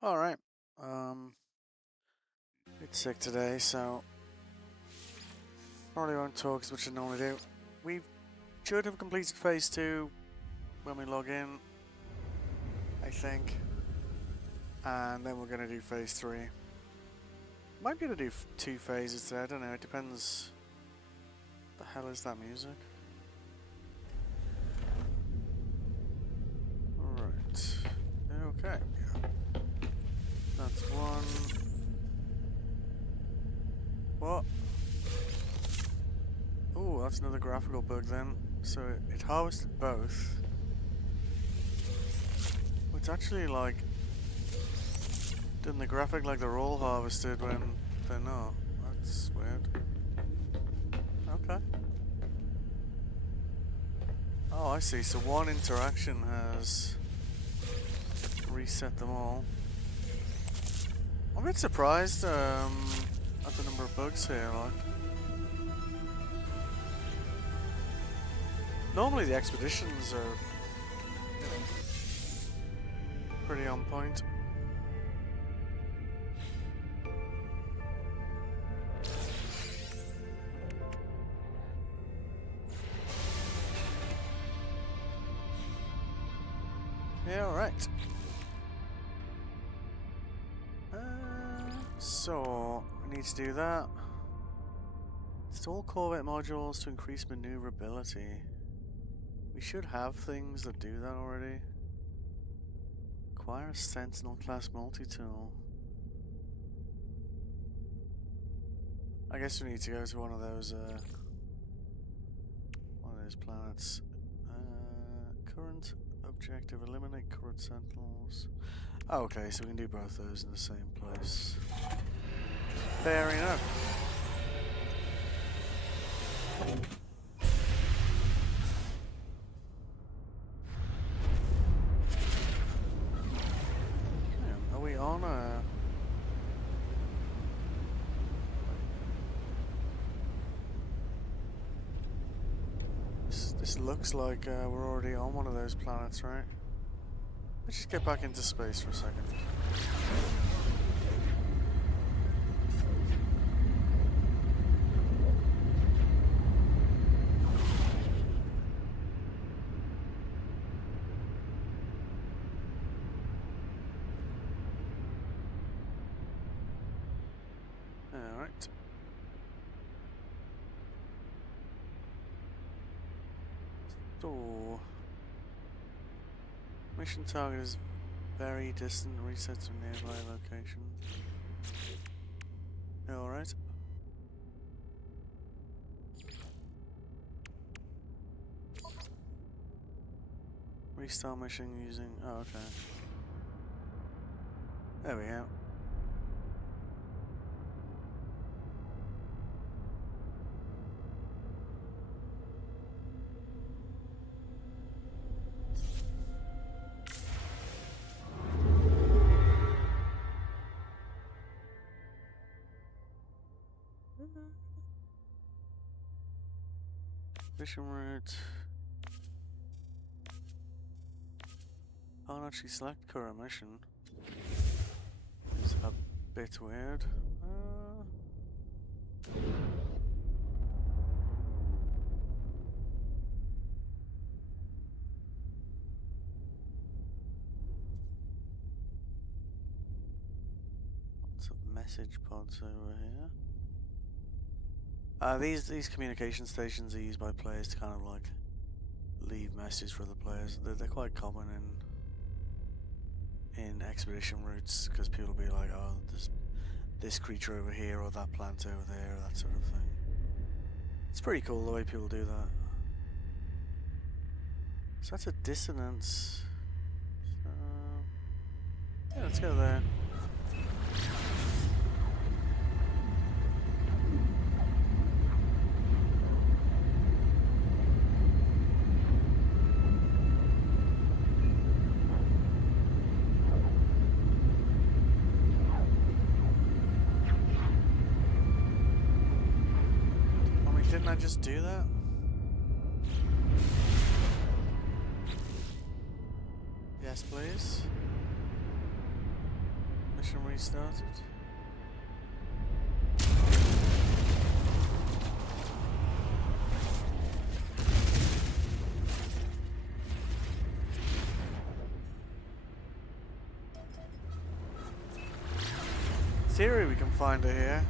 Alright. It's sick today, so probably won't talk as much as I normally do. We should have completed phase 2 when we log in, I think. And then we're going to do phase 3. Might be able to do 2 phases today, I don't know, it depends. The hell is that music? Alright. Okay. That's one. What? Oh, that's another graphical bug then. So it harvested both. It's actually like doing the graphic like they're all harvested when they're not. That's weird. Okay. Oh, I see. So one interaction has reset them all. I'm a bit surprised at the number of bugs here. Like, normally the expeditions are, you know, pretty on point. Yeah, alright. So, we need to do that. Install Corvette modules to increase maneuverability. We should have things that do that already. Acquire a Sentinel class multi-tool. I guess we need to go to one of those planets. Current objective, eliminate current sentinels. Oh, okay, so we can do both those in the same place. Fair enough. Yeah, are we on a... This looks like we're already on one of those planets, right? Let's just get back into space for a second. Alright. So... Mission target is very distant, reset to nearby location. Alright. Restart mission using... oh, okay. There we go. Mission route. Can't actually select current mission. It's a bit weird. Lots of message pods over here. These communication stations are used by players to kind of like leave messages for the players. They're quite common in expedition routes because people will be like, oh, there's this creature over here or that plant over there, or that sort of thing. It's pretty cool the way people do that. So that's a dissonance. Yeah, let's go there. Didn't I just do that? Yes, please. and restart it. In theory, we can find her here.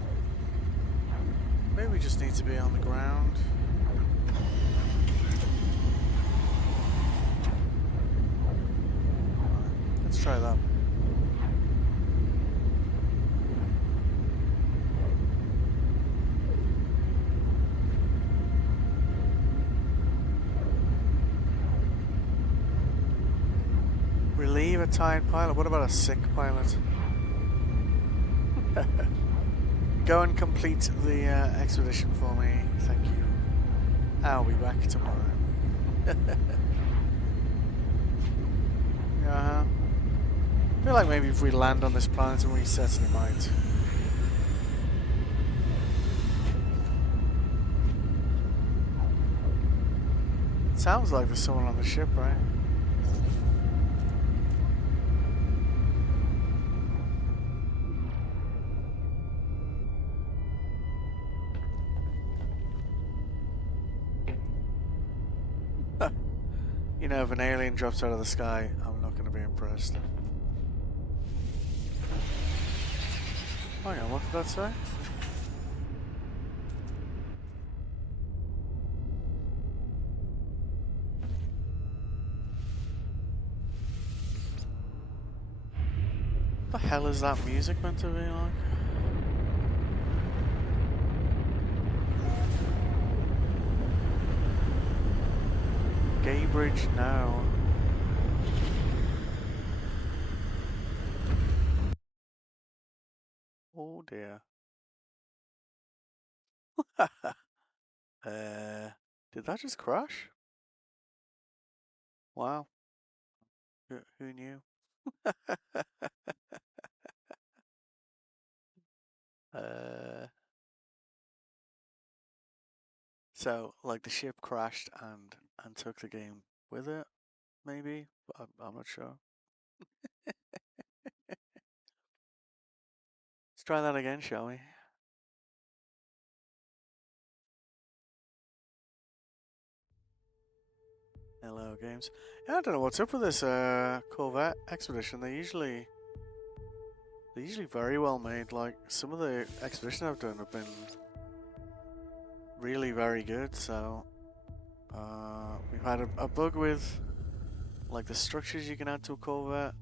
Maybe we just need to be on the ground. Let's try that. Relieve a tired pilot. What about a sick pilot? Go and complete the expedition for me. Thank you. I'll be back tomorrow. I feel like maybe if we land on this planet and reset it, it might. It sounds like there's someone on the ship, right? You know, if an alien drops out of the sky, I'm not going to be impressed. Hang on, what did that say? What the hell is that music meant to be like? Gaybridge now. Oh dear. Did that just crash? Wow. Who knew? So, like, the ship crashed and took the game with it, maybe? But I'm not sure. Let's try that again, shall we? Hello, games. Yeah, I don't know what's up with this Corvette expedition. They're usually very well made. Like, some of the expeditions I've done have been really very good. So we've had a bug with like the structures you can add to a Corvette.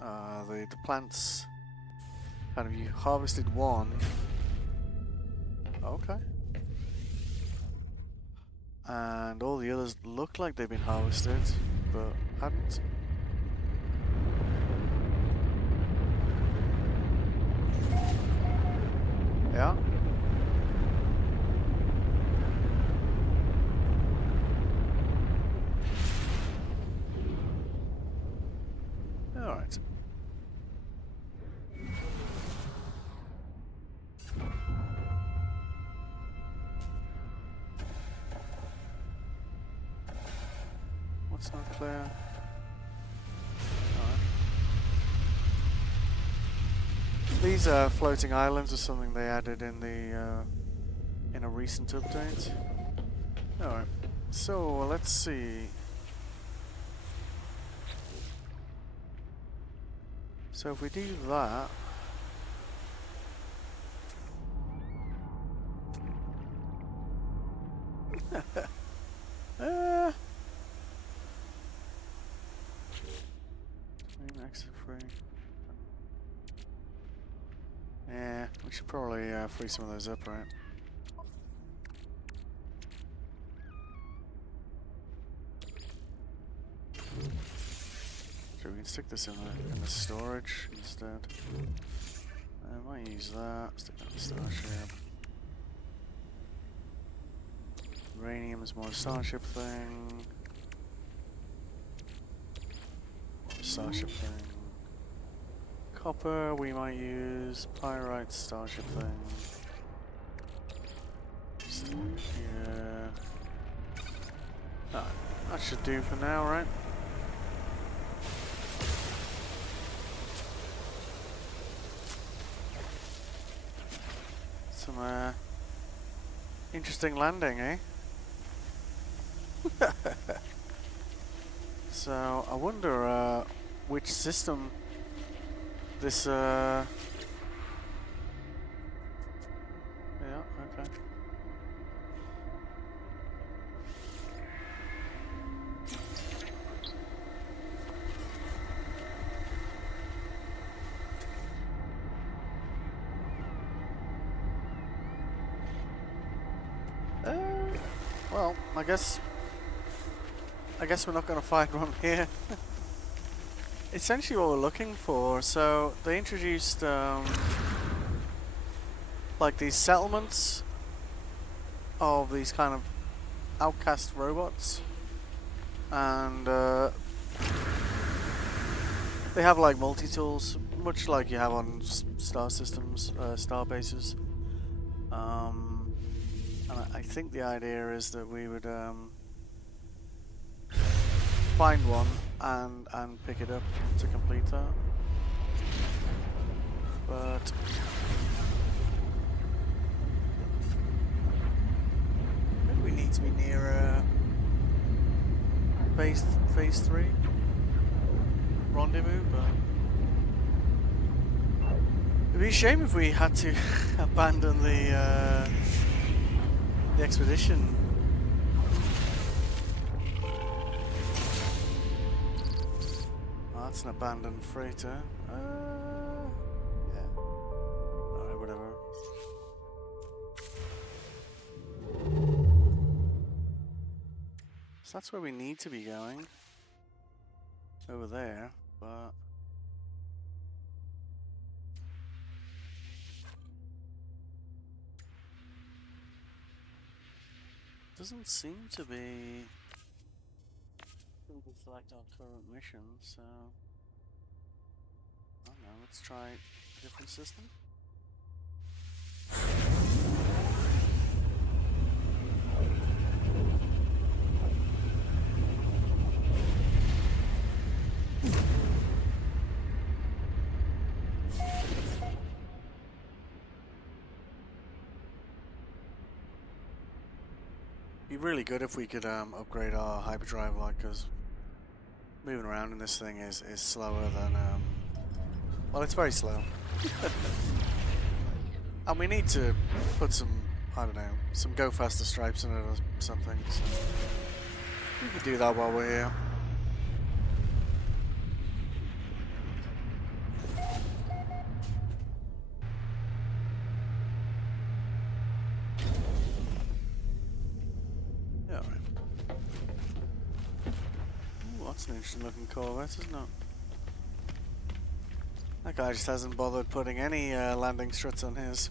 The plants. Kind of, you harvested one. Okay. And all the others look like they've been harvested, but hadn't. Yeah. All right. What's not clear? All right. These floating islands are something they added in the in a recent update. All right. So let's see. So if we do that. Exit free. Yeah, we should probably free some of those up, right? So we can stick this in the storage instead. I might use that. Stick that in the starship. Uranium is more starship thing. Starship thing. Copper we might use. Pyrite starship thing. Just here. Oh, that should do for now, right? interesting landing, eh? So I wonder which system this yeah, okay. Well, I guess we're not going to find one here. Essentially what we're looking for, so they introduced like these settlements of these kind of outcast robots, and they have like multi-tools, much like you have on star systems, star bases. And I think the idea is that we would find one and pick it up to complete that. But maybe we need to be near phase 3 rendezvous. But it'd be a shame if we had to abandon the expedition. Oh, that's an abandoned freighter. Yeah. Alright, whatever. So that's where we need to be going. Over there, but doesn't seem to be. We'll select our current mission, so I don't know, let's try a different system. Be really good if we could upgrade our hyperdrive, like, because moving around in this thing is slower than well, it's very slow. And we need to put some, I don't know, some go faster stripes in it or something, so we can do that while we're here. Yeah, alright. Ooh, that's an interesting looking Corvette, isn't it? That guy just hasn't bothered putting any landing struts on his.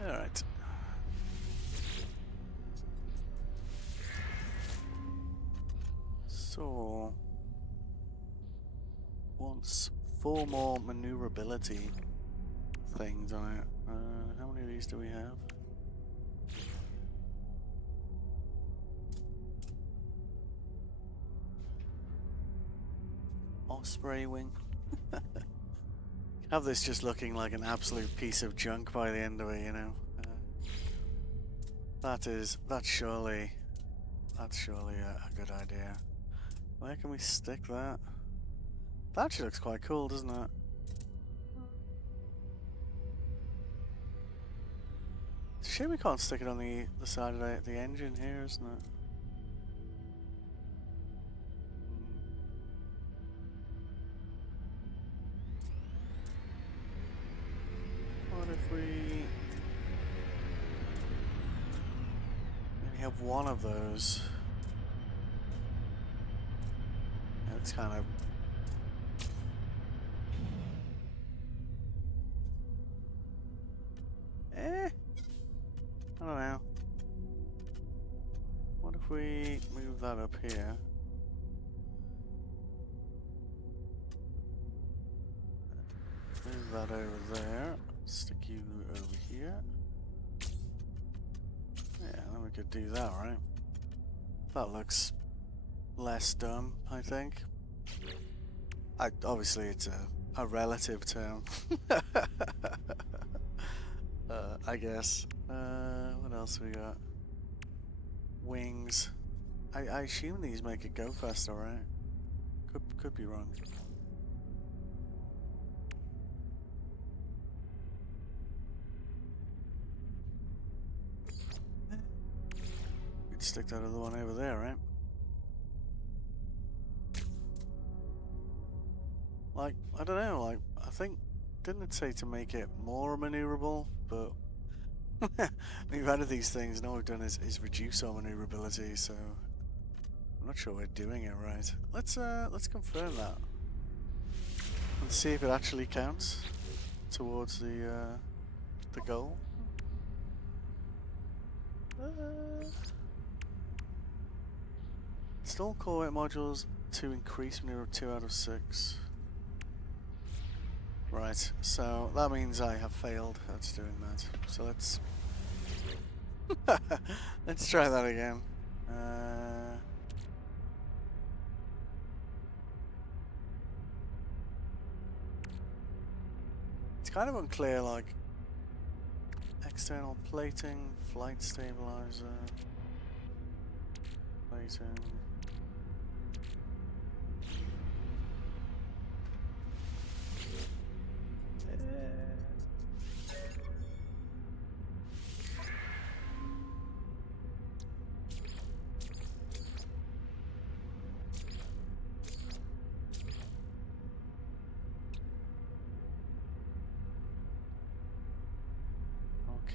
Alright. So, wants 4 more maneuverability things on it. How many of these do we have? Osprey wing. Have this just looking like an absolute piece of junk by the end of it, you know. That's surely a good idea. Where can we stick that? That actually looks quite cool, doesn't it? It's a shame we can't stick it on the side of the engine here, isn't it? What if we maybe have one of those? It's kind of I don't know. What if we move that up here? Move that over there. Stick you over here. Yeah, then we could do that, right? That looks less dumb, I think. Obviously it's a relative term. I guess. What else we got? Wings. I assume these make it go faster, right? Could be wrong. We'd stick that other one over there, right? Like, I don't know, like, I think, didn't it say to make it more maneuverable? But we've added these things, and all we've done is reduce our maneuverability, so I'm not sure we're doing it right. Let's confirm that. Let's see if it actually counts towards the goal. Install Corvette modules to increase maneuver 2 out of 6. Right, so that means I have failed at doing that. So let's let's try that again. It's kind of unclear, like external plating, flight stabilizer, plating.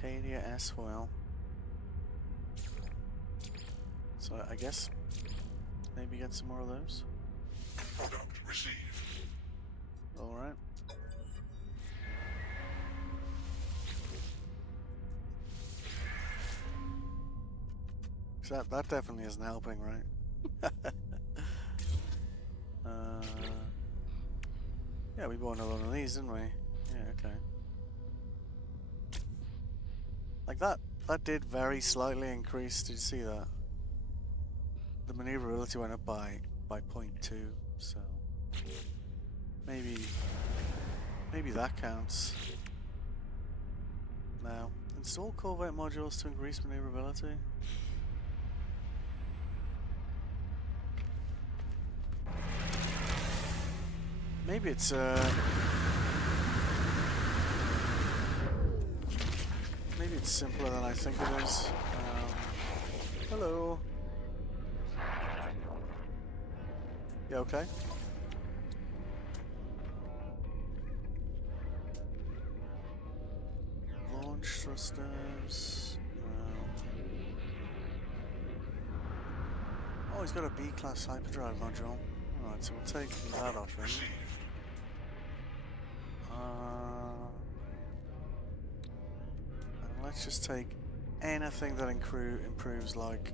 Arcadia S-Foil. So I guess maybe get some more of those. Product received. Alright. So that definitely isn't helping, right? Yeah, we bought another one of these, didn't we? Yeah, okay. Like that did very slightly increase. Did you see that? The maneuverability went up by 0.2, so maybe that counts. Now, install Corvette modules to increase maneuverability. Maybe it's maybe it's simpler than I think it is. Hello. You okay? Launch thrusters. Oh, he's got a B-class hyperdrive module. Alright, so we'll take that off him. And let's just take anything that improves like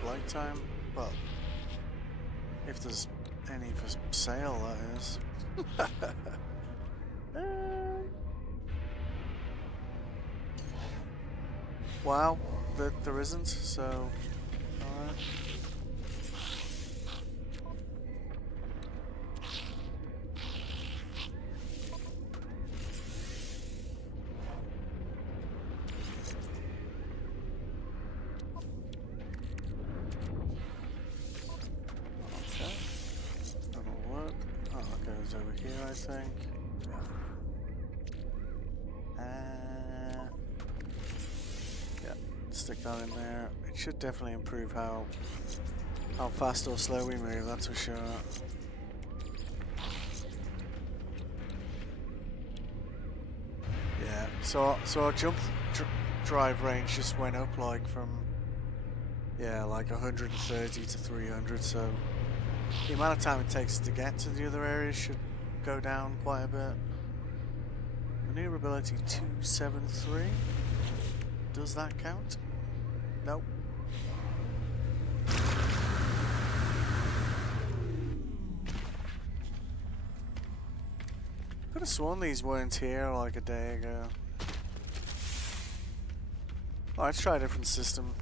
flight time, but if there's any for sale, that is. Wow, there isn't, so alright. Over here, I think. Yeah, stick that in there. It should definitely improve how fast or slow we move, that's for sure. Yeah, so our jump drive range just went up like from like 130 to 300, so the amount of time it takes to get to the other areas should go down quite a bit. Maneuverability 273. Does that count? Nope. Could have sworn these weren't here like a day ago. Oh, let's try a different system.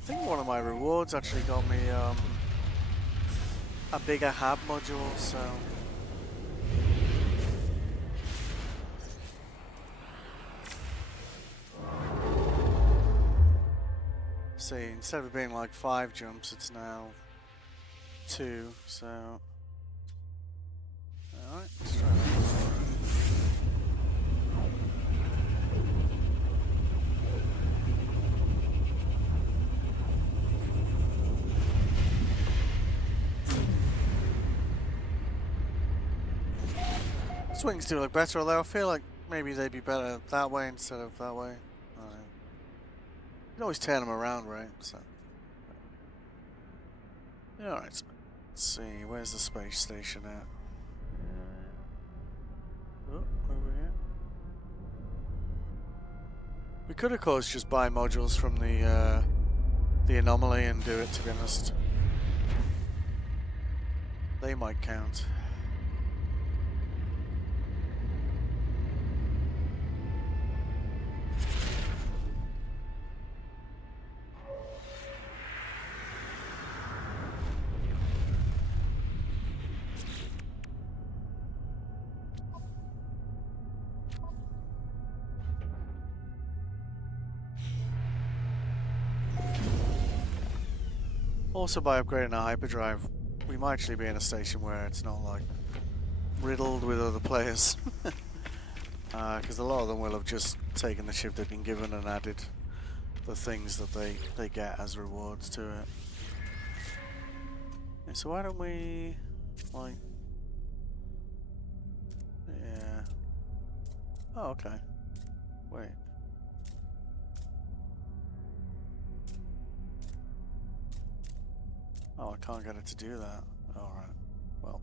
I think one of my rewards actually got me a bigger hab module, so see, instead of it being like 5 jumps, it's now 2, so alright, let's try that. Swings do look better, although I feel like maybe they'd be better that way instead of that way. I don't know. You can always turn them around, right? So, yeah, alright. Let's see, where's the space station at? Oh, over here. We could, of course, just buy modules from the anomaly and do it, to be honest. They might count. Also, by upgrading our hyperdrive, we might actually be in a station where it's not like riddled with other players. Because a lot of them will have just taken the ship they've been given and added the things that they get as rewards to it. Yeah, so why don't we, like, yeah. Oh, okay. Wait. Oh, I can't get it to do that. Alright. Well.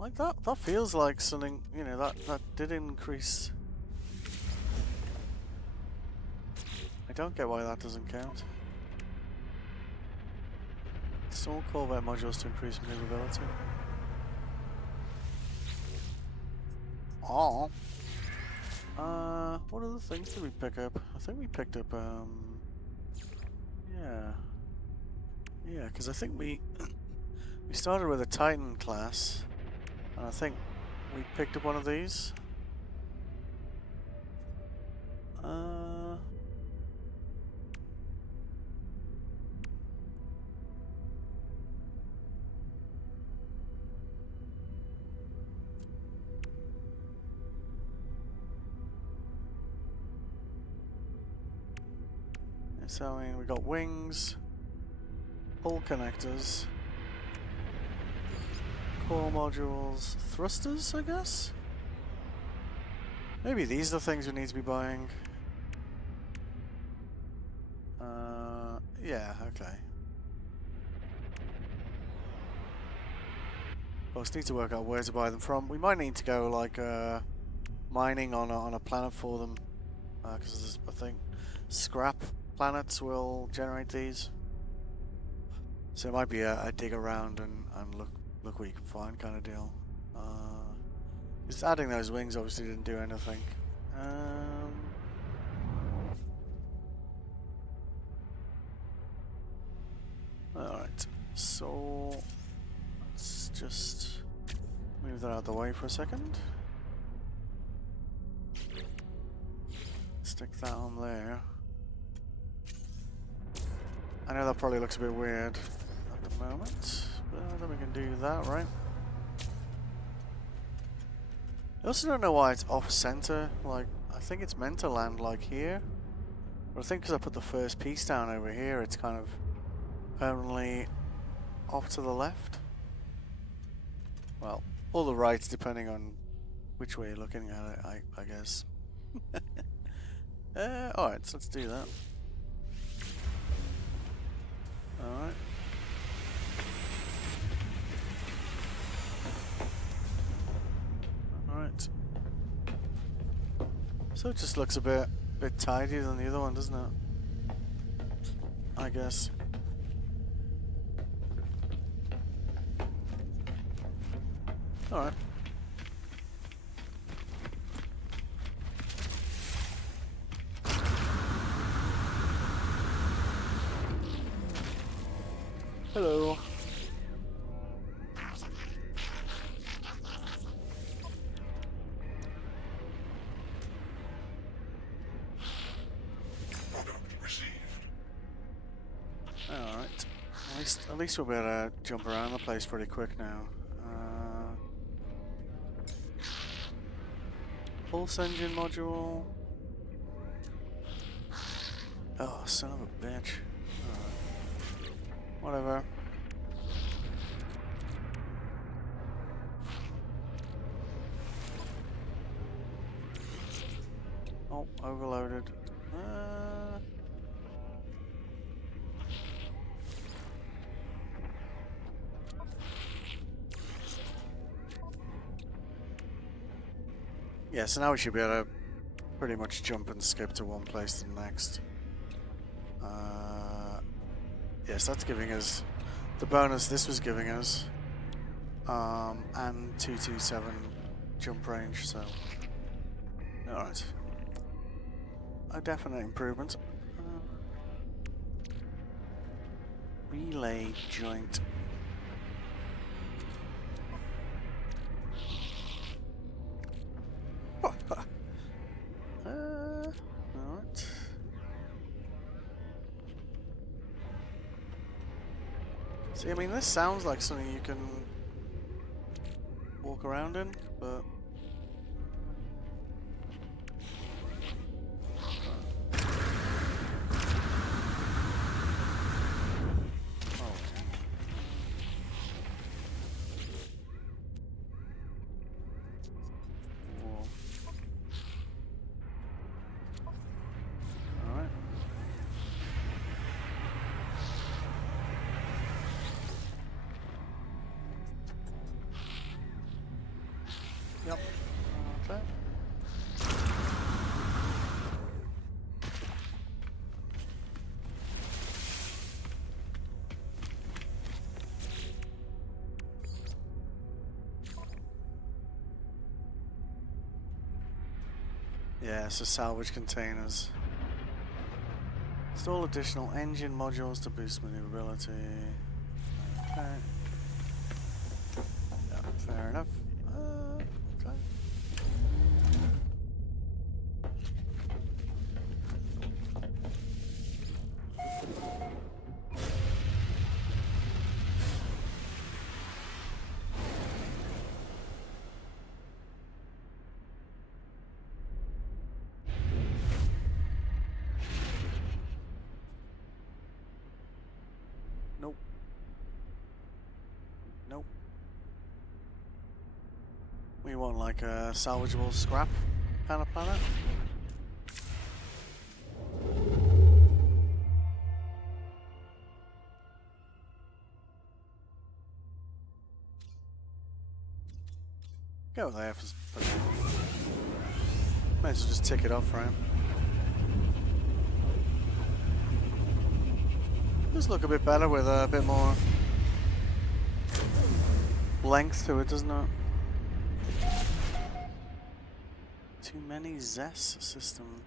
Like that feels like something, you know, that did increase. I don't get why that doesn't count. Install Corvette modules to increase maneuverability. Oh. What other things did we pick up? I think we picked up, yeah. Yeah, because I think we started with a Titan class, and I think we picked up one of these. So I mean, we got wings, hull connectors, core modules, thrusters, I guess? Maybe these are the things we need to be buying. Yeah, okay. We'll just need to work out where to buy them from. We might need to go like mining on a planet for them, because I think scrap planets will generate these. So it might be a dig around and look what you can find kind of deal. Just adding those wings obviously didn't do anything. Alright, so let's just move that out of the way for a second. Stick that on there. I know that probably looks a bit weird at the moment, but then we can do that, right? I also don't know why it's off-center. Like, I think it's meant to land like here, but I think because I put the first piece down over here, it's kind of permanently off to the left. Well, or the right, depending on which way you're looking at it, I guess. Alright, so let's do that. Alright. Alright. So it just looks a bit tidier than the other one, doesn't it? I guess. Alright. Hello. Alright. At least we'll be able to jump around the place pretty quick now. Pulse engine module. Oh, son of a bitch. Whatever. Oh, overloaded. Yeah, so now we should be able to pretty much jump and skip to one place to the next. Yes, that's giving us the bonus this was giving us, and 227 jump range, so alright. A definite improvement. Relay joint. Alright. See, I mean, this sounds like something you can walk around in, but... Yep. Okay. Yeah, so salvage containers. Install additional engine modules to boost maneuverability. Okay. Yeah, fair enough. Okay. Nope. Nope. We want like a salvageable scrap kind of planet. Go there for might as well just tick it off for him. Does look a bit better with a bit more length to it, doesn't it? Too many ZES system.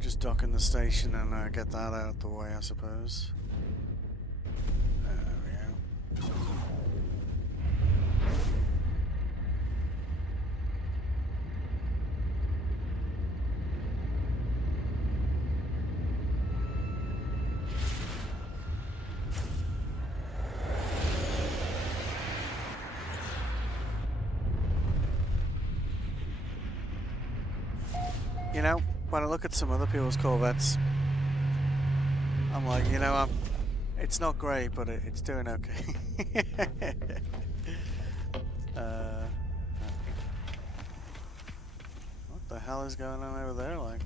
Just dock in the station and get that out of the way, I suppose. There we go. You know, when I look at some other people's Corvettes, I'm like, you know, it's not great, but it's doing okay. What the hell is going on over there, like?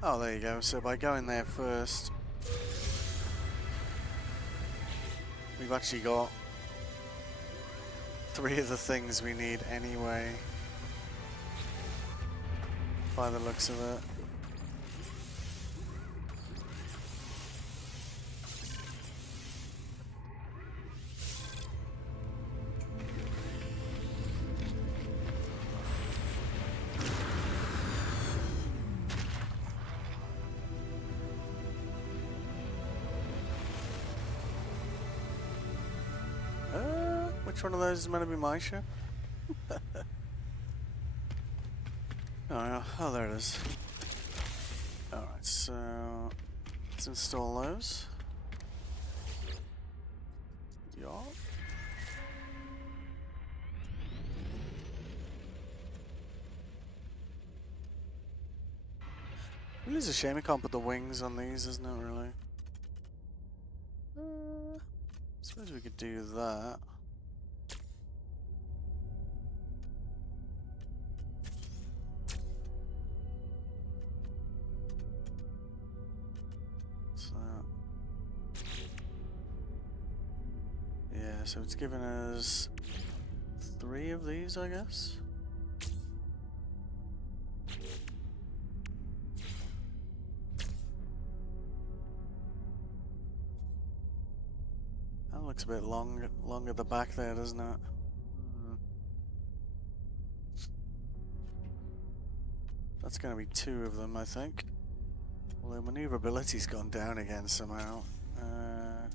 Oh, there you go. So by going there first, we've actually got 3 of the things we need anyway, by the looks of it. Which one of those is meant to be my ship? Oh, there it is. Alright, so let's install those. Yeah. Really, it's a shame we can't put the wings on these, isn't it, really? Suppose we could do that. Yeah, so it's given us 3 of these, I guess. That looks a bit long at the back there, doesn't it? That's going to be 2 of them, I think. Although maneuverability's gone down again somehow. Why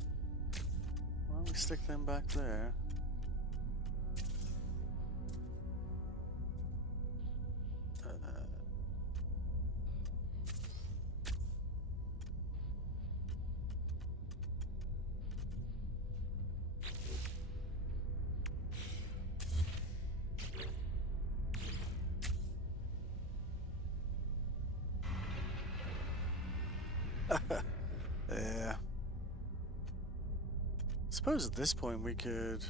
don't we stick them back there? Yeah. Suppose at this point we could...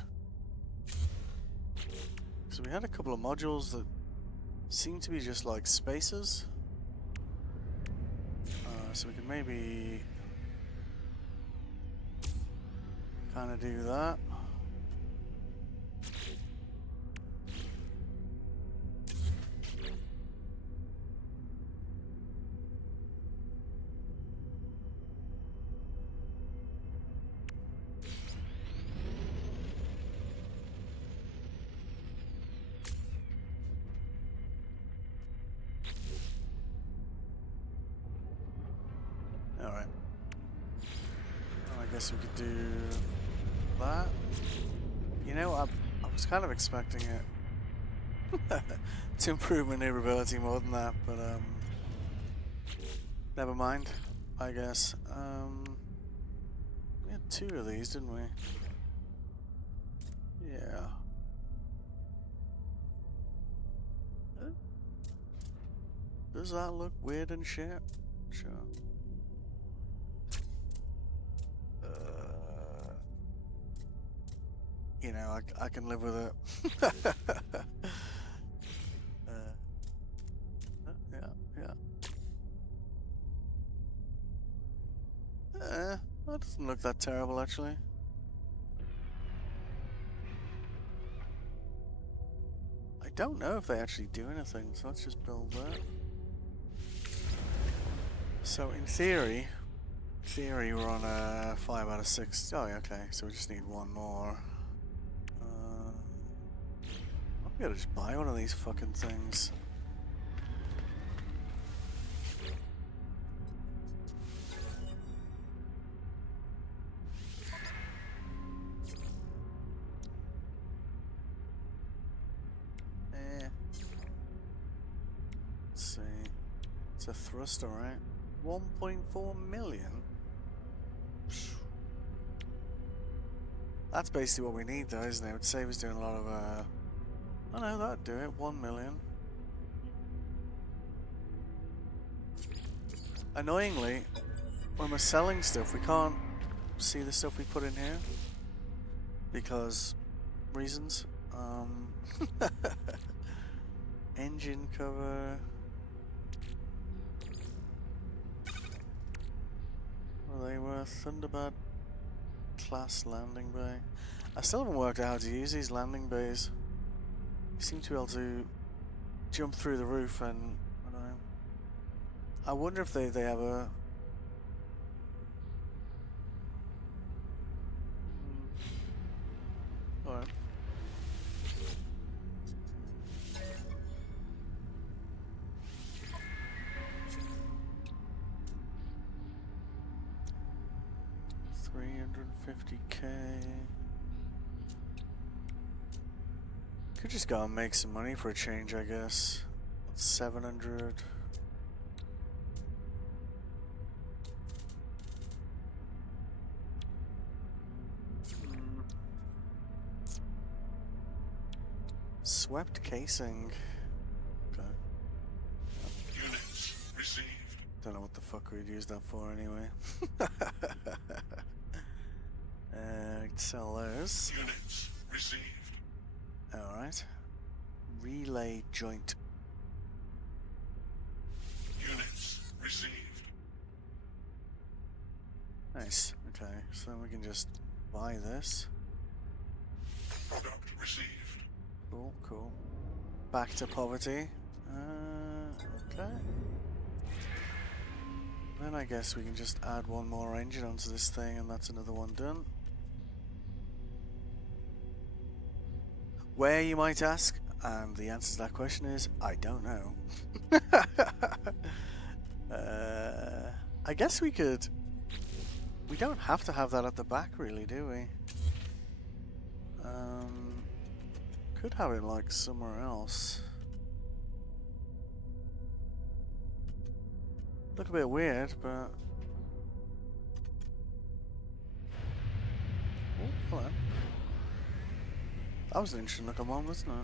So we had a couple of modules that seem to be just like spacers. So we could maybe kind of do that. Alright. Well, I guess we could do that. You know, I was kind of expecting it to improve maneuverability more than that, but never mind, I guess. We had 2 of these, didn't we? Yeah. Does that look weird and shit? Sure. You know, I can live with it. Yeah. That doesn't look that terrible, actually. I don't know if they actually do anything, so let's just build that. So in theory, we're on a 5 out of 6. Oh, yeah, okay. So we just need 1 more. I'm gonna just buy one of these fucking things. Let's see. It's a thruster, right? 1.4 million? That's basically what we need though, isn't it? It would save us doing a lot of, oh no, that'd do it. 1 million. Annoyingly, when we're selling stuff, we can't see the stuff we put in here. Because reasons. Engine cover. Well, they were Thunderbird class landing bay. I still haven't worked out how to use these landing bays. You seem to be able to jump through the roof and I don't know. I wonder if they have a alright. $350K. Could just go and make some money for a change, I guess. 700. Swept casing. Okay. Units received. Don't know what the fuck we'd use that for anyway. Sell those. Units received. Alright. Relay joint. Units received. Nice. Okay, so then we can just buy this. Product received. Cool, cool. Back to poverty. Okay. Then I guess we can just add one more engine onto this thing and that's another one done. Where, you might ask? And the answer to that question is, I don't know. I guess we could... We don't have to have that at the back, really, do we? Could have it, like, somewhere else. Look a bit weird, but... Oh, hello. That was an interesting looking one, wasn't it?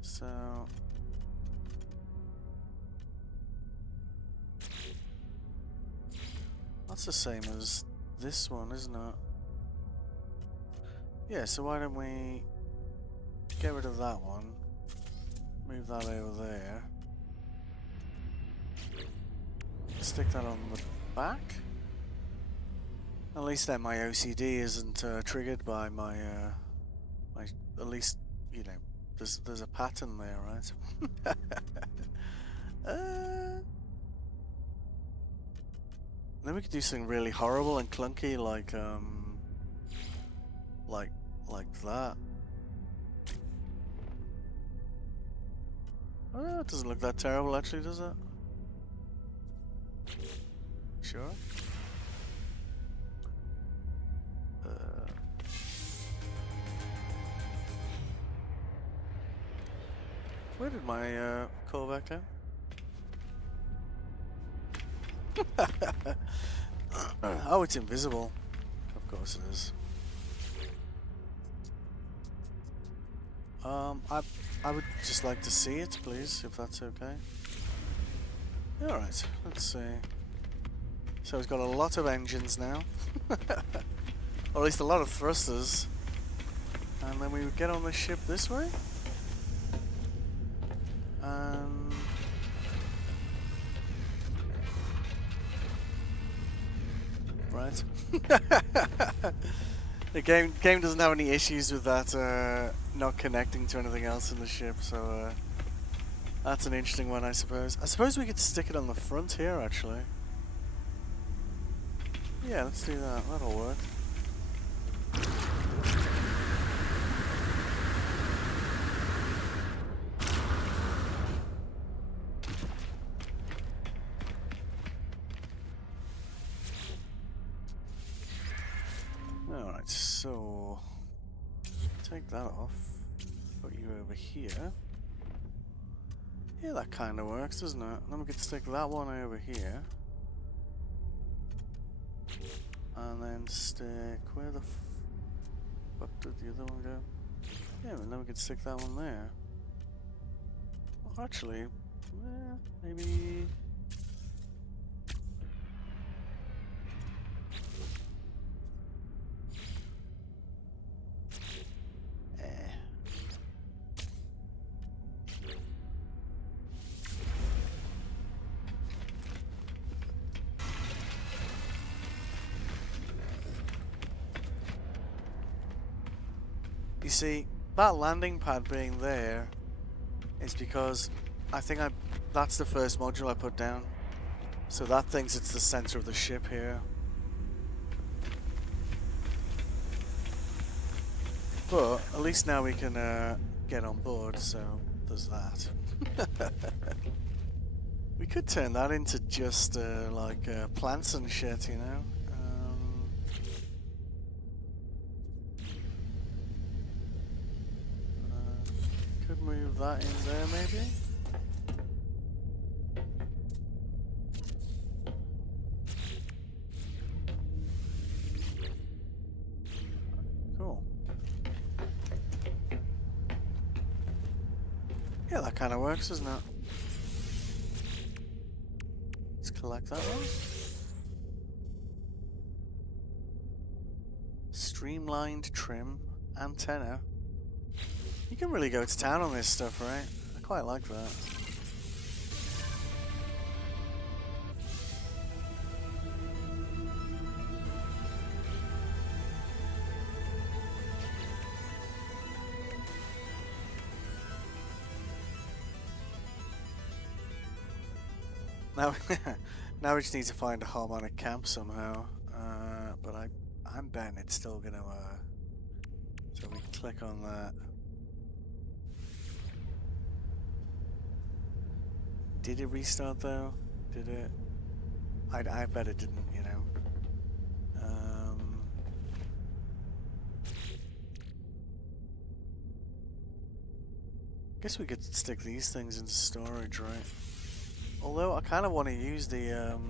So... That's the same as this one, isn't it? Yeah, so why don't we get rid of that one, move that over there, stick that on the back? At least then my OCD isn't triggered by my, at least, you know, there's a pattern there, right? Then we could do something really horrible and clunky, like that. Oh, it doesn't look that terrible, actually, does it? Sure. Where did my Corvette go? Oh, it's invisible. Of course it is. I would just like to see it, please, if that's okay. Alright, let's see. So it's got a lot of engines now. Or at least a lot of thrusters. And then we would get on the ship this way. And... right. The game doesn't have any issues with that not connecting to anything else in the ship, so that's an interesting one, I suppose. I suppose we could stick it on the front here, actually. Yeah, let's do that. That'll work. so take that off. Put you over here. Yeah, that kind of works, doesn't it? Then we could stick that one over here. And then stick... Where the fuck did the other one go? Yeah, and then we could stick that one there. Well, actually... maybe... You see, that landing pad being there is because I think that's the first module I put down. So that thinks it's the center of the ship here. But at least now we can get on board, so there's that. We could turn that into just like plants and shit, you know? Could move that in there, maybe? Cool. Yeah, that kind of works, doesn't it? Let's collect that one. Streamlined trim antenna. You can really go to town on this stuff, right? I quite like that. Now, now we just need to find a harmonic camp somehow. But I'm betting it's still gonna. So we click on that. Did it restart though? Did it? I bet it didn't. You know. Guess we could stick these things into storage, right? Although I kind of want to use the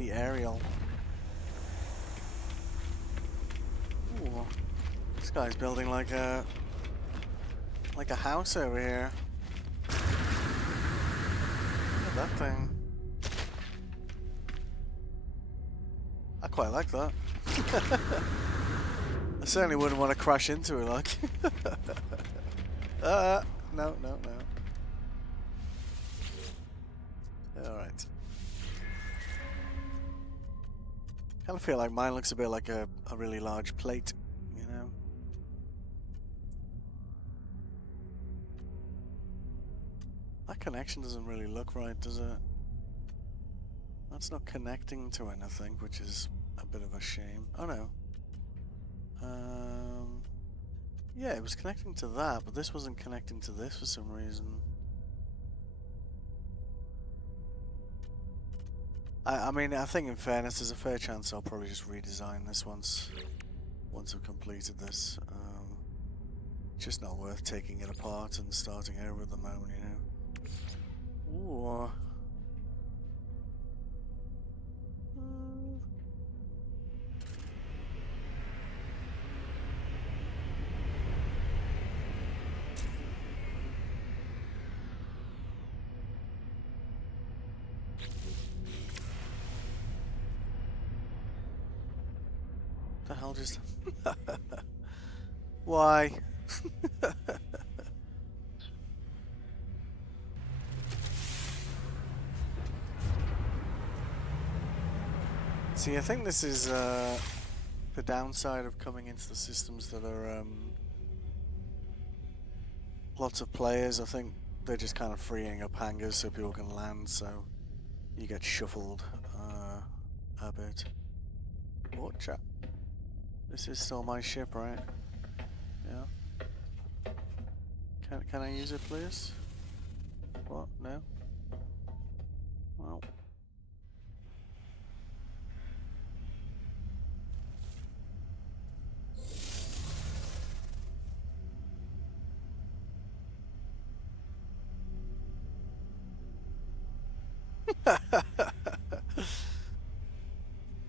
aerial. Ooh, this guy's building like a house over here. Look at that thing. I quite like that. I certainly wouldn't want to crash into it, like. No. Alright. Kind of feel like mine looks a bit like a really large plate, you know? That connection doesn't really look right, does it? That's not connecting to anything, which is a bit of a shame. Oh no. Yeah, it was connecting to that, but this wasn't connecting to this for some reason. I mean, I think in fairness, there's a fair chance I'll probably just redesign this once I've completed this. It's just not worth taking it apart and starting over at the moment, you know. Ooh. The hell just... Why? See, I think this is the downside of coming into the systems that are lots of players. I think they're just kind of freeing up hangars so people can land, so you get shuffled a bit. Watch out. This is still my ship, right? Yeah. Can I use it, please? What? No? Well.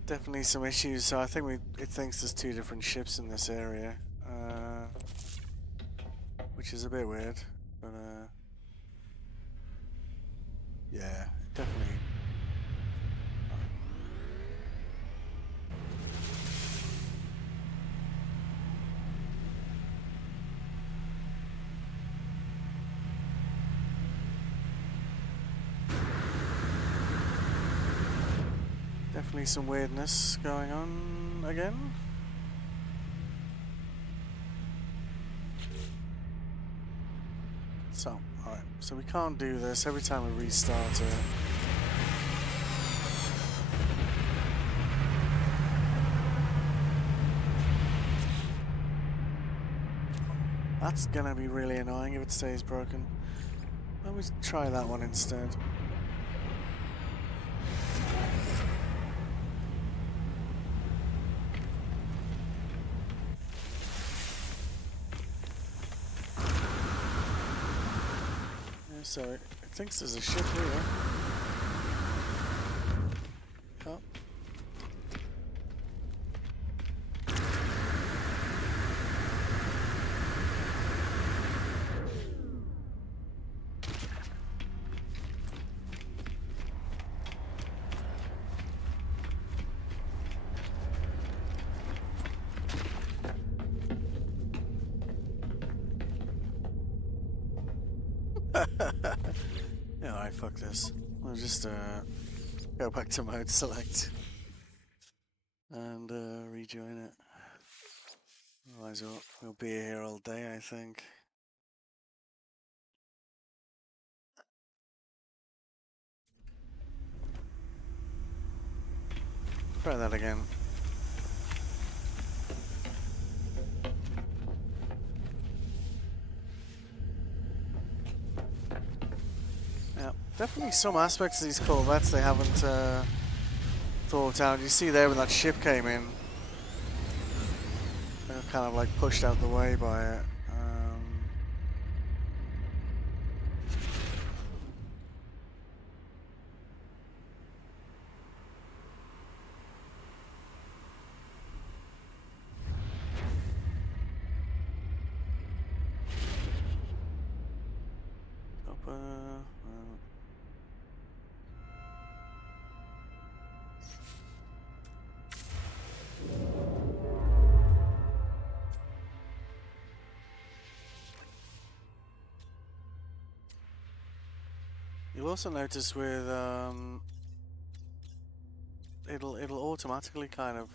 Definitely some issues. So I think it thinks there's two different ships in this area, which is a bit weird. But yeah, definitely. Definitely some weirdness going on again. So, alright, so we can't do this every time we restart it. That's gonna be really annoying if it stays broken. Let me try that one instead. So it thinks there's a ship here. Oh. Yeah, alright, fuck this. I'll just go back to mode select and rejoin it. Otherwise we'll be here all day, I think. Try that again. Yeah, definitely some aspects of these Corvettes they haven't thought out. You see there when that ship came in, they were kind of like pushed out the way by it. You'll also notice with it'll automatically kind of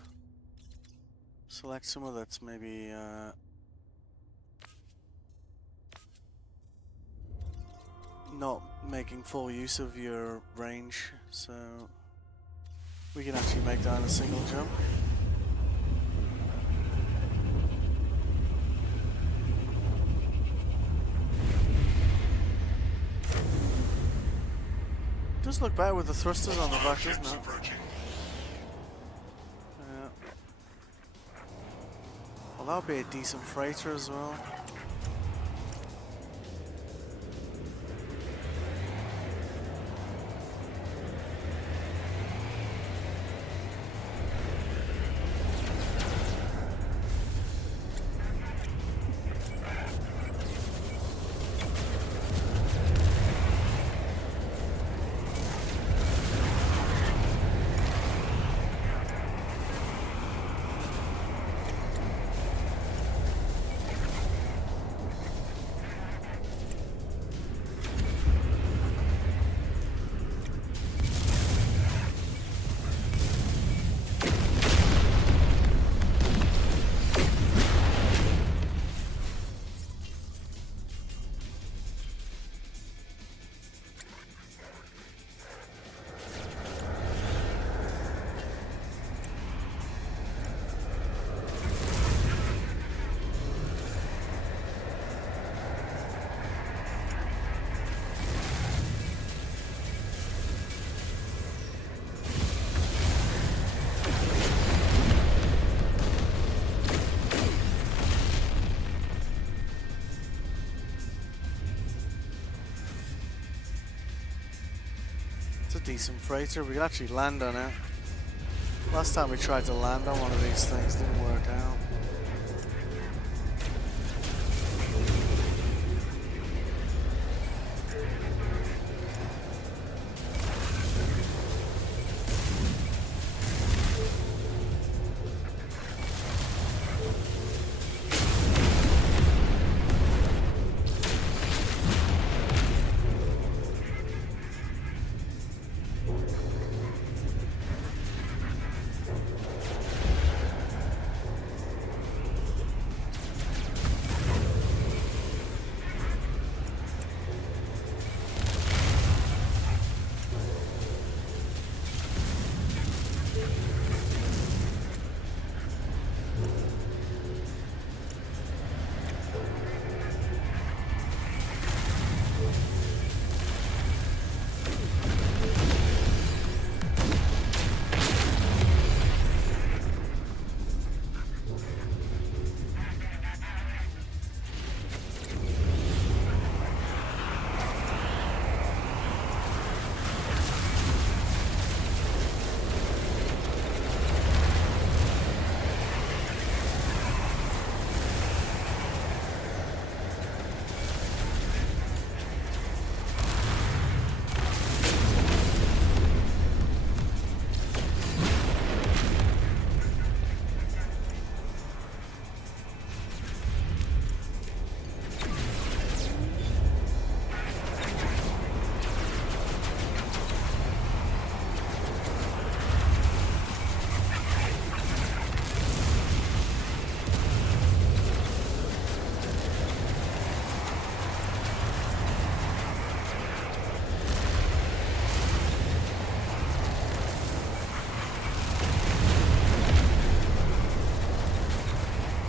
select someone that's maybe not making full use of your range, so we can actually make that in a single jump. Does look better with the thrusters on the back, doesn't it? Well, that'll be a decent freighter as well. It's a decent freighter. We can actually land on it. Last time we tried to land on one of these things, didn't work out.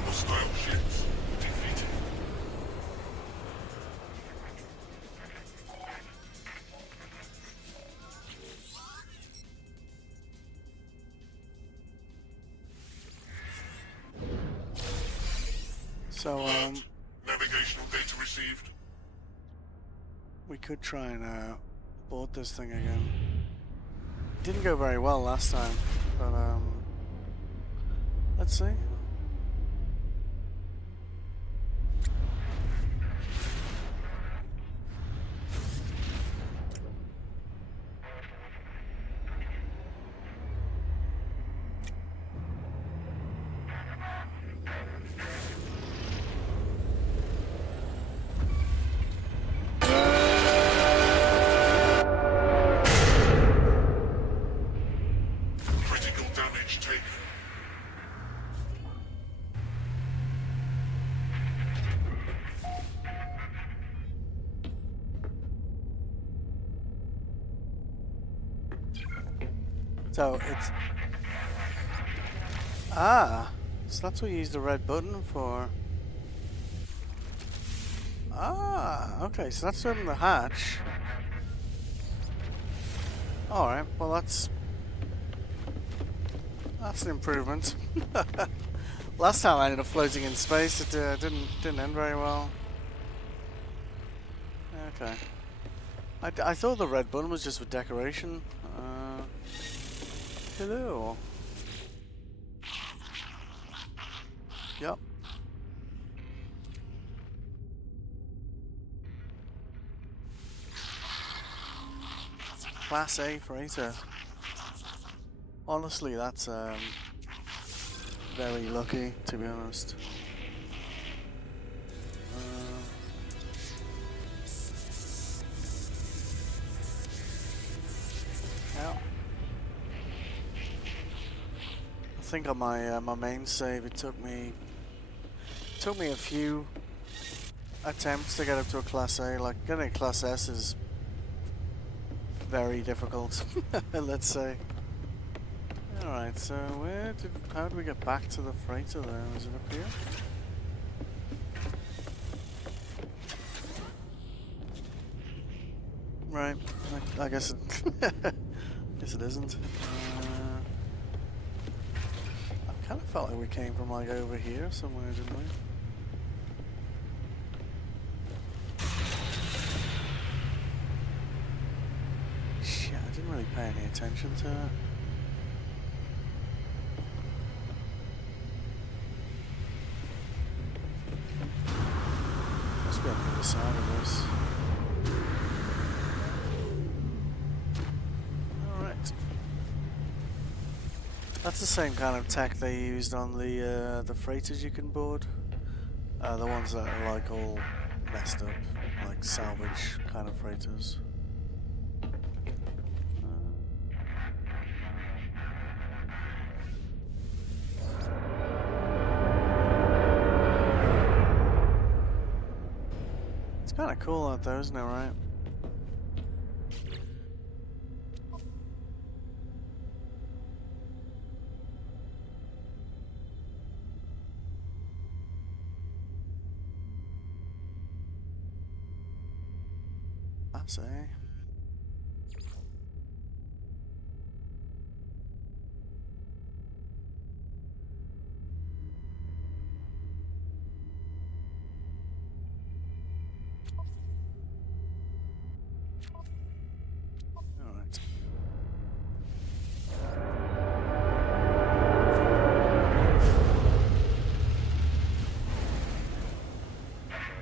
Hostile ships defeated. So, Navigational data received. we could try and board this thing again. Didn't go very well last time, but let's see. Critical damage taken. So it's so that's what you use the red button for. Okay, so that's opening the hatch. All right, well that's an improvement. Last time I ended up floating in space. It didn't end very well. Okay. I thought the red button was just for decoration. Hello. Yep. Class A freighter. Honestly, that's very lucky, to be honest. Yeah. I think on my my main save, it took me a few attempts to get up to a Class A. Like getting a Class S is very difficult. Let's say. All right. So how did we get back to the freighter there? Was it up here? Right. I guess it. Guess it isn't. I kind of felt like we came from like over here somewhere, didn't we? Shit, I didn't really pay any attention to it. Must be on the other side of this. Alright. That's the same kind of tech they used on the freighters you can board. The ones that are like all messed up, like salvage kind of freighters. It's kind of cool out there, isn't it, right? I say. Alright.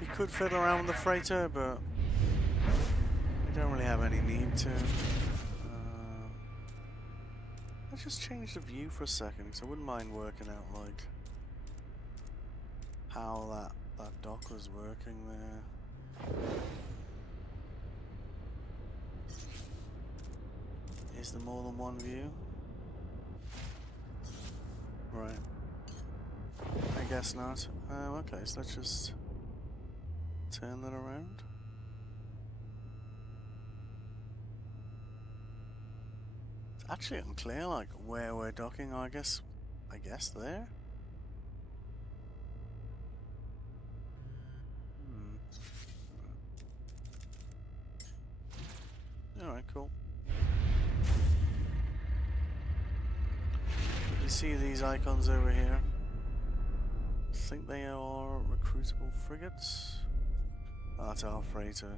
You could fiddle around with the freighter, but we don't really have any need to. Let's just change the view for a second, because I wouldn't mind working out like how that dock was working there. Is there more than one view? Right. I guess not. Okay, so let's just turn that around. It's actually unclear, like where we're docking. I guess there. All right, cool. You see these icons over here? I think they are recruitable frigates. Oh, that's our freighter.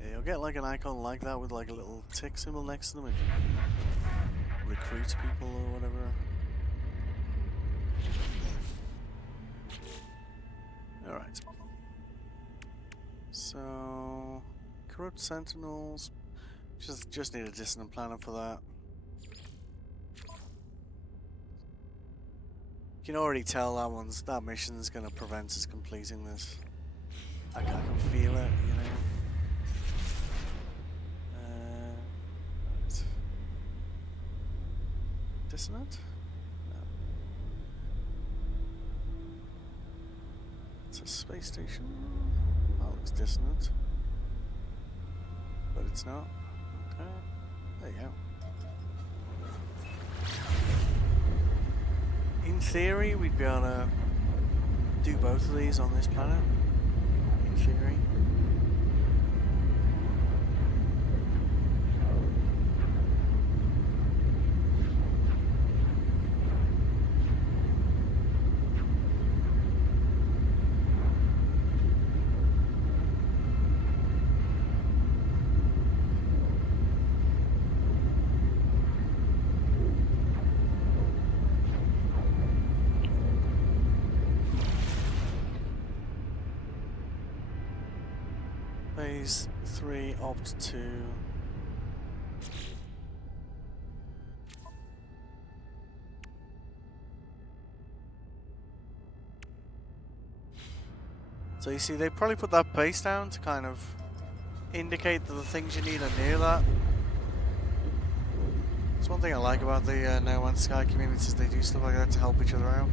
Yeah, you'll get like an icon like that with like a little tick symbol next to them if you recruit people or whatever. Alright. So, corrupt sentinels. Just need a dissonant planner for that. You can already tell that mission's gonna prevent us completing this. I can feel it, you know. Right. Dissonant? No. It's a space station. Oh, it looks dissonant. But it's not. Okay. There you go. In theory, we'd be able to do both of these on this planet. In theory. Phase 3 opt to so you see they probably put that base down to kind of indicate that the things you need are near that. It's one thing I like about the No Man's Sky communities, they do stuff like that to help each other out.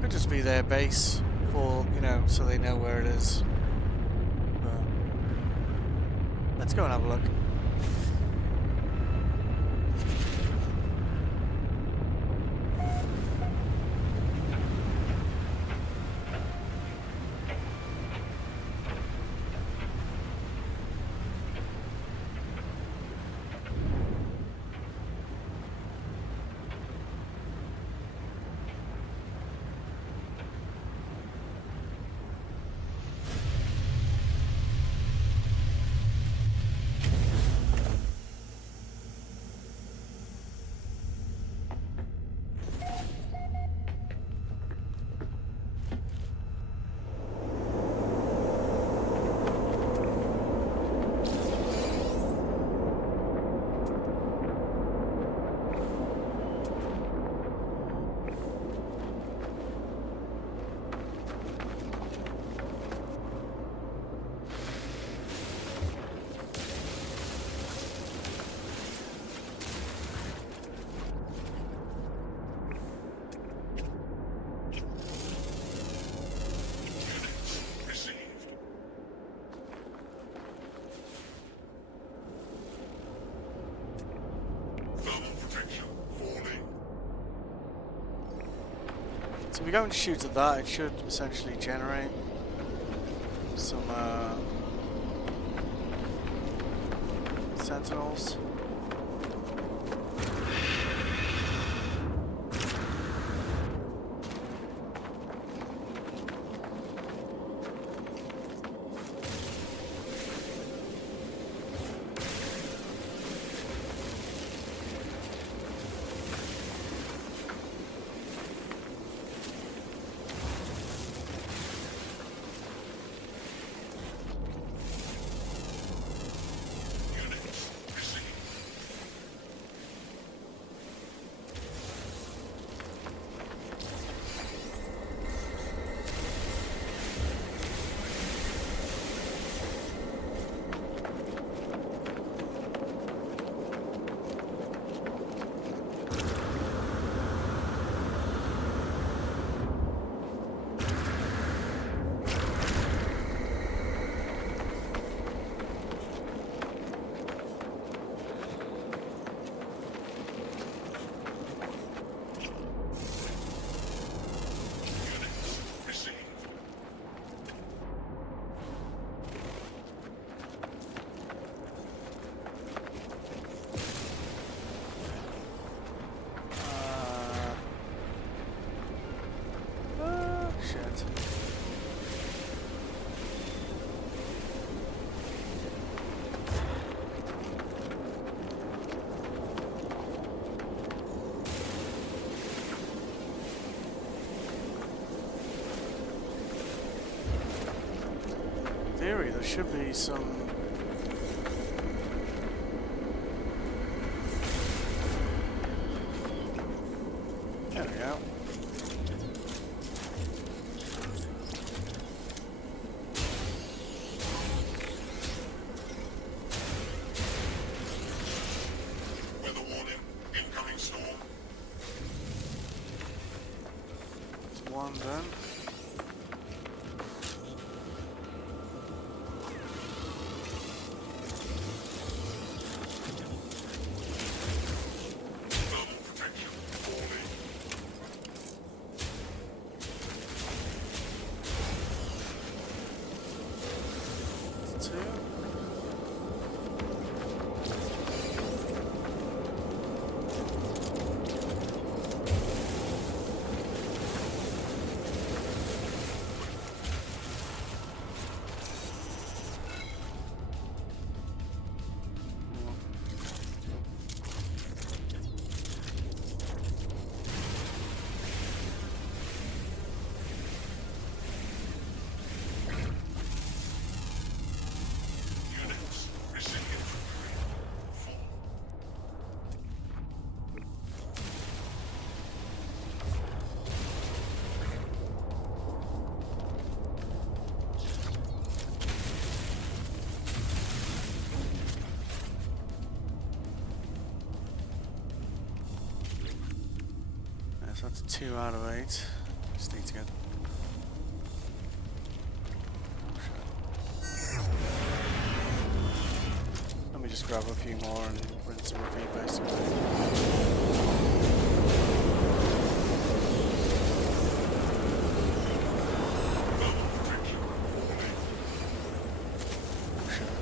Could just be their base for, you know, so they know where it is. But let's go and have a look. you're going to shoot at that, it should essentially generate some sentinels. Units received. Units received. Shit. In theory, there should be some. There we go. Weather warning. Incoming storm. That's one done. Thermal protection falling. That's two. Units receiving infantry. Full. Yes, that's 2 out of 8. Just need to get. Let me just grab a few more and rinse and repeat basically. Thermal protection falling. Sure.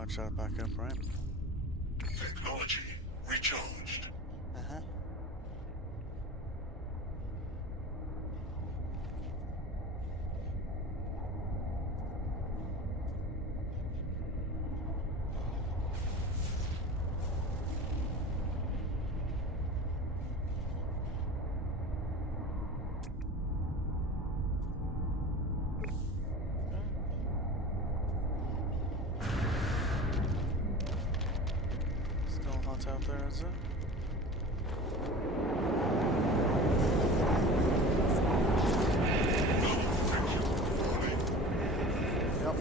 charge that back up, right? Technology recharged. Uh-huh. Still hot out there, is it? Yep.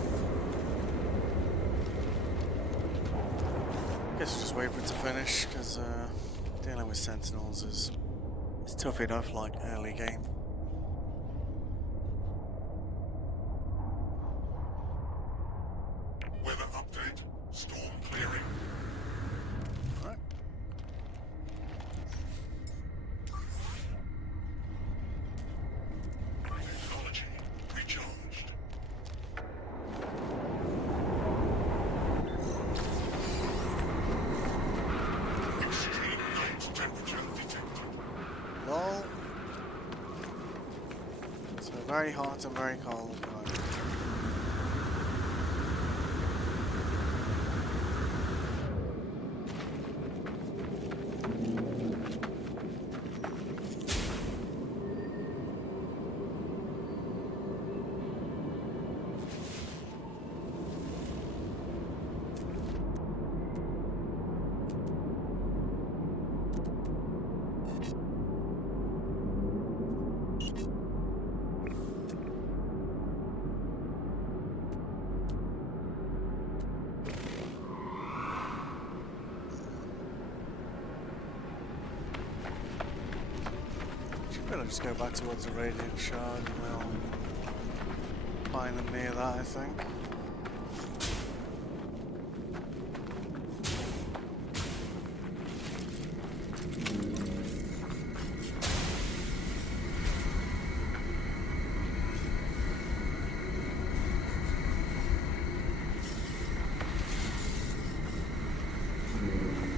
Guess we'll just wait for it to finish, because dealing with sentinels is tough enough, like early game. Weather update. Storm clearing. Right. Technology recharged. Extreme night temperature detected. Lol. So very hot and very cold. Right. Better just go back towards the radiant shard and we'll find them near that, I think.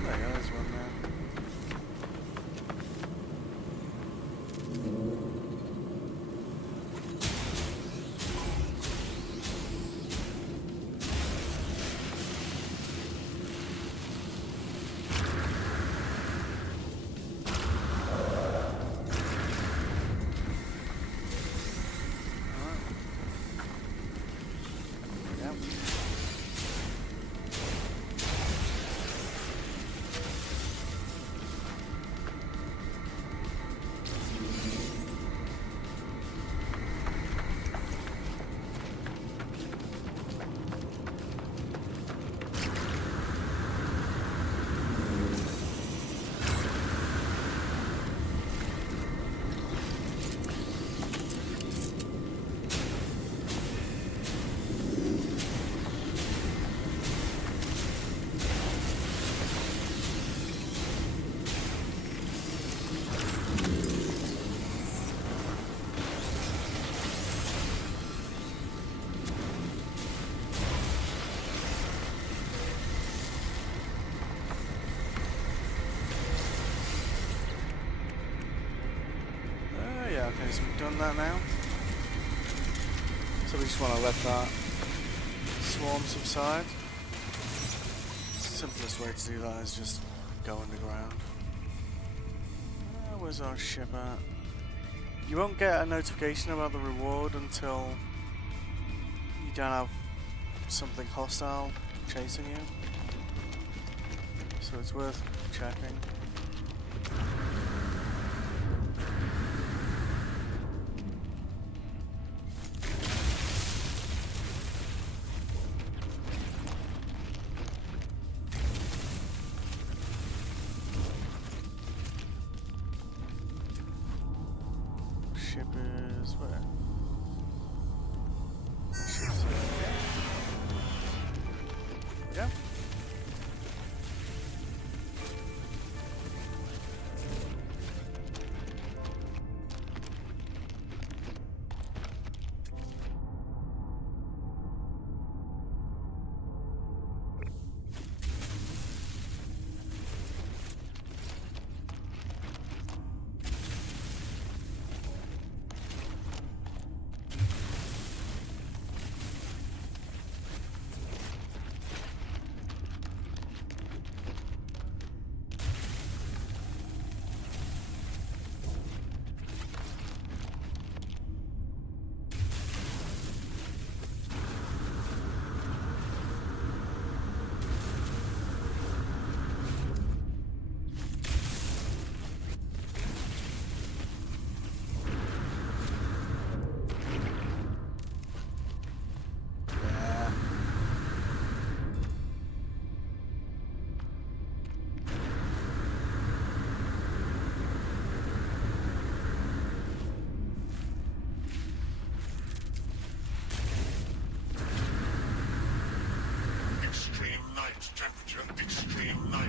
There you go, there's one there. Yep. Yeah, okay, so we've done that now. So we just want to let that swarm subside. Simplest way to do that is just go underground. Where's our ship at? You won't get a notification about the reward until you don't have something hostile chasing you. So it's worth checking. Ship is where? Ship's yeah.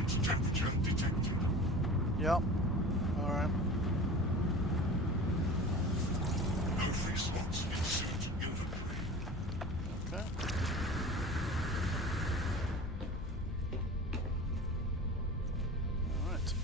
night temperature detected. Yep. Alright. No free slots in suit inventory. Okay. Alright.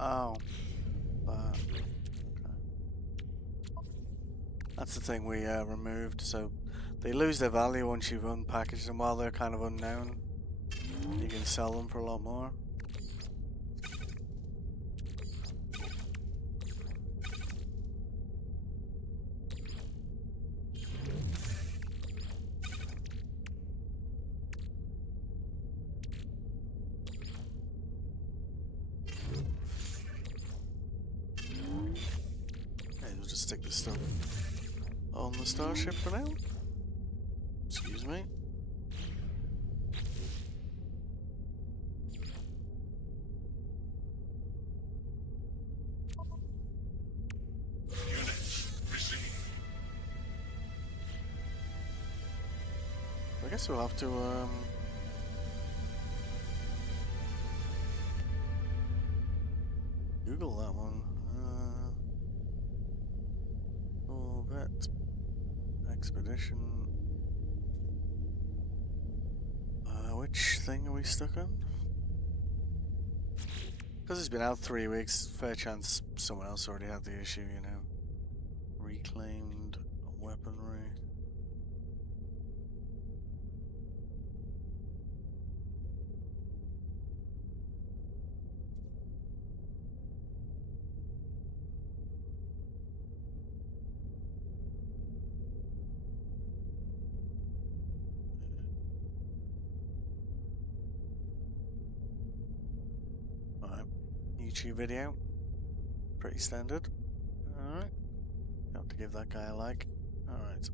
Oh. Okay. That's the thing we removed, so they lose their value once you've unpackaged them. While they're kind of unknown, you can sell them for a lot more. Okay, we'll just stick this stuff on the starship for now. Excuse me. Units received. I guess we'll have to Google that one. Corvette expedition. Which thing are we stuck on? Because it's been out 3 weeks, fair chance someone else already had the issue, you know. Reclaimed weaponry. Alright, YouTube video. Pretty standard. Alright. Have to give that guy a like. Alright.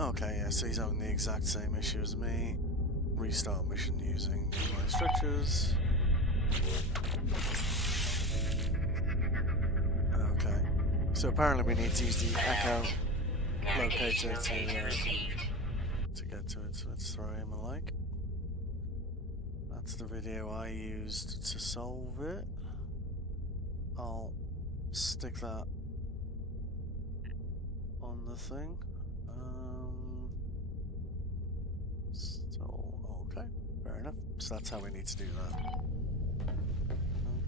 Okay, yeah, so he's having the exact same issue as me. Restart mission using my structures. Okay. So apparently we need to use the echo locator to get to it. So let's throw him a like. That's the video I used to solve it. I'll stick that on the thing. So, okay, fair enough. So that's how we need to do that.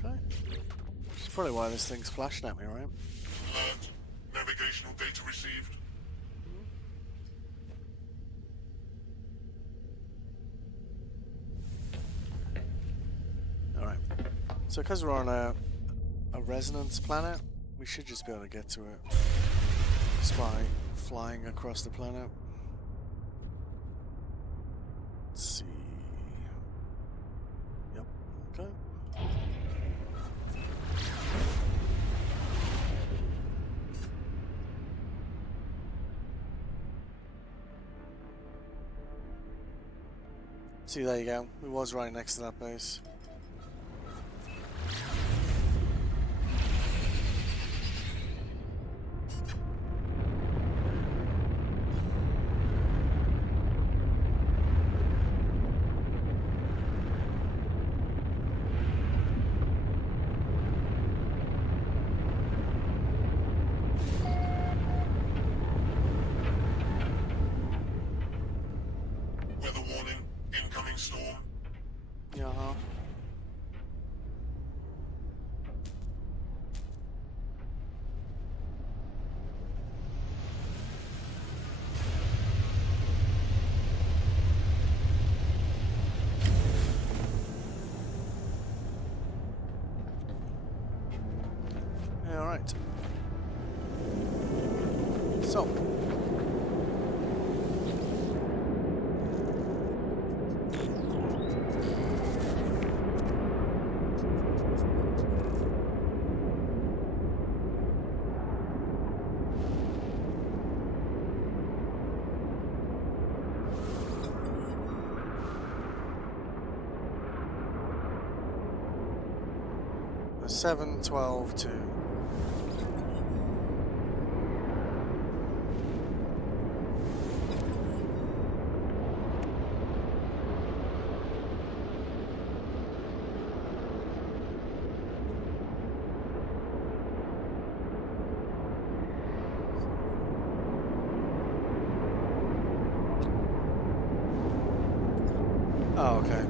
Okay. That's probably why this thing's flashing at me, right? Alert. Navigational data received. Alright. So because we're on a resonance planet, we should just be able to get to it just by flying across the planet. Let's see. Yep. Okay. See, there you go. It was right next to that base. Stop. A 7-12-2. Oh, okay.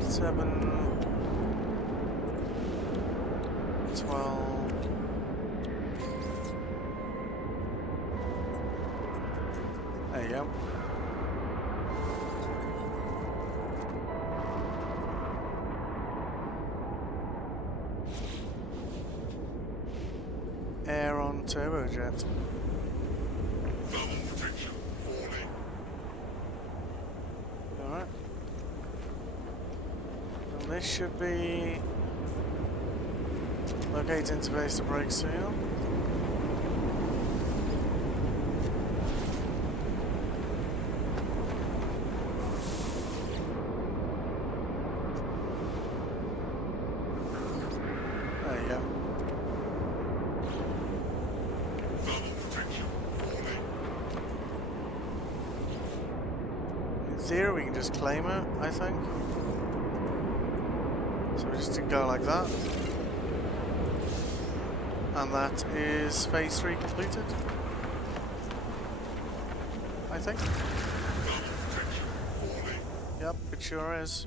7-12. There you go. Air on turbojet. Thermal protection falling. Alright. And this should be locate interface to brake seal. There you go. Thermal protection falling. In theory, we can just claim it, I think. So we just go like that. And that is phase 3 completed. I think. Thermal protection falling. Yep, it sure is.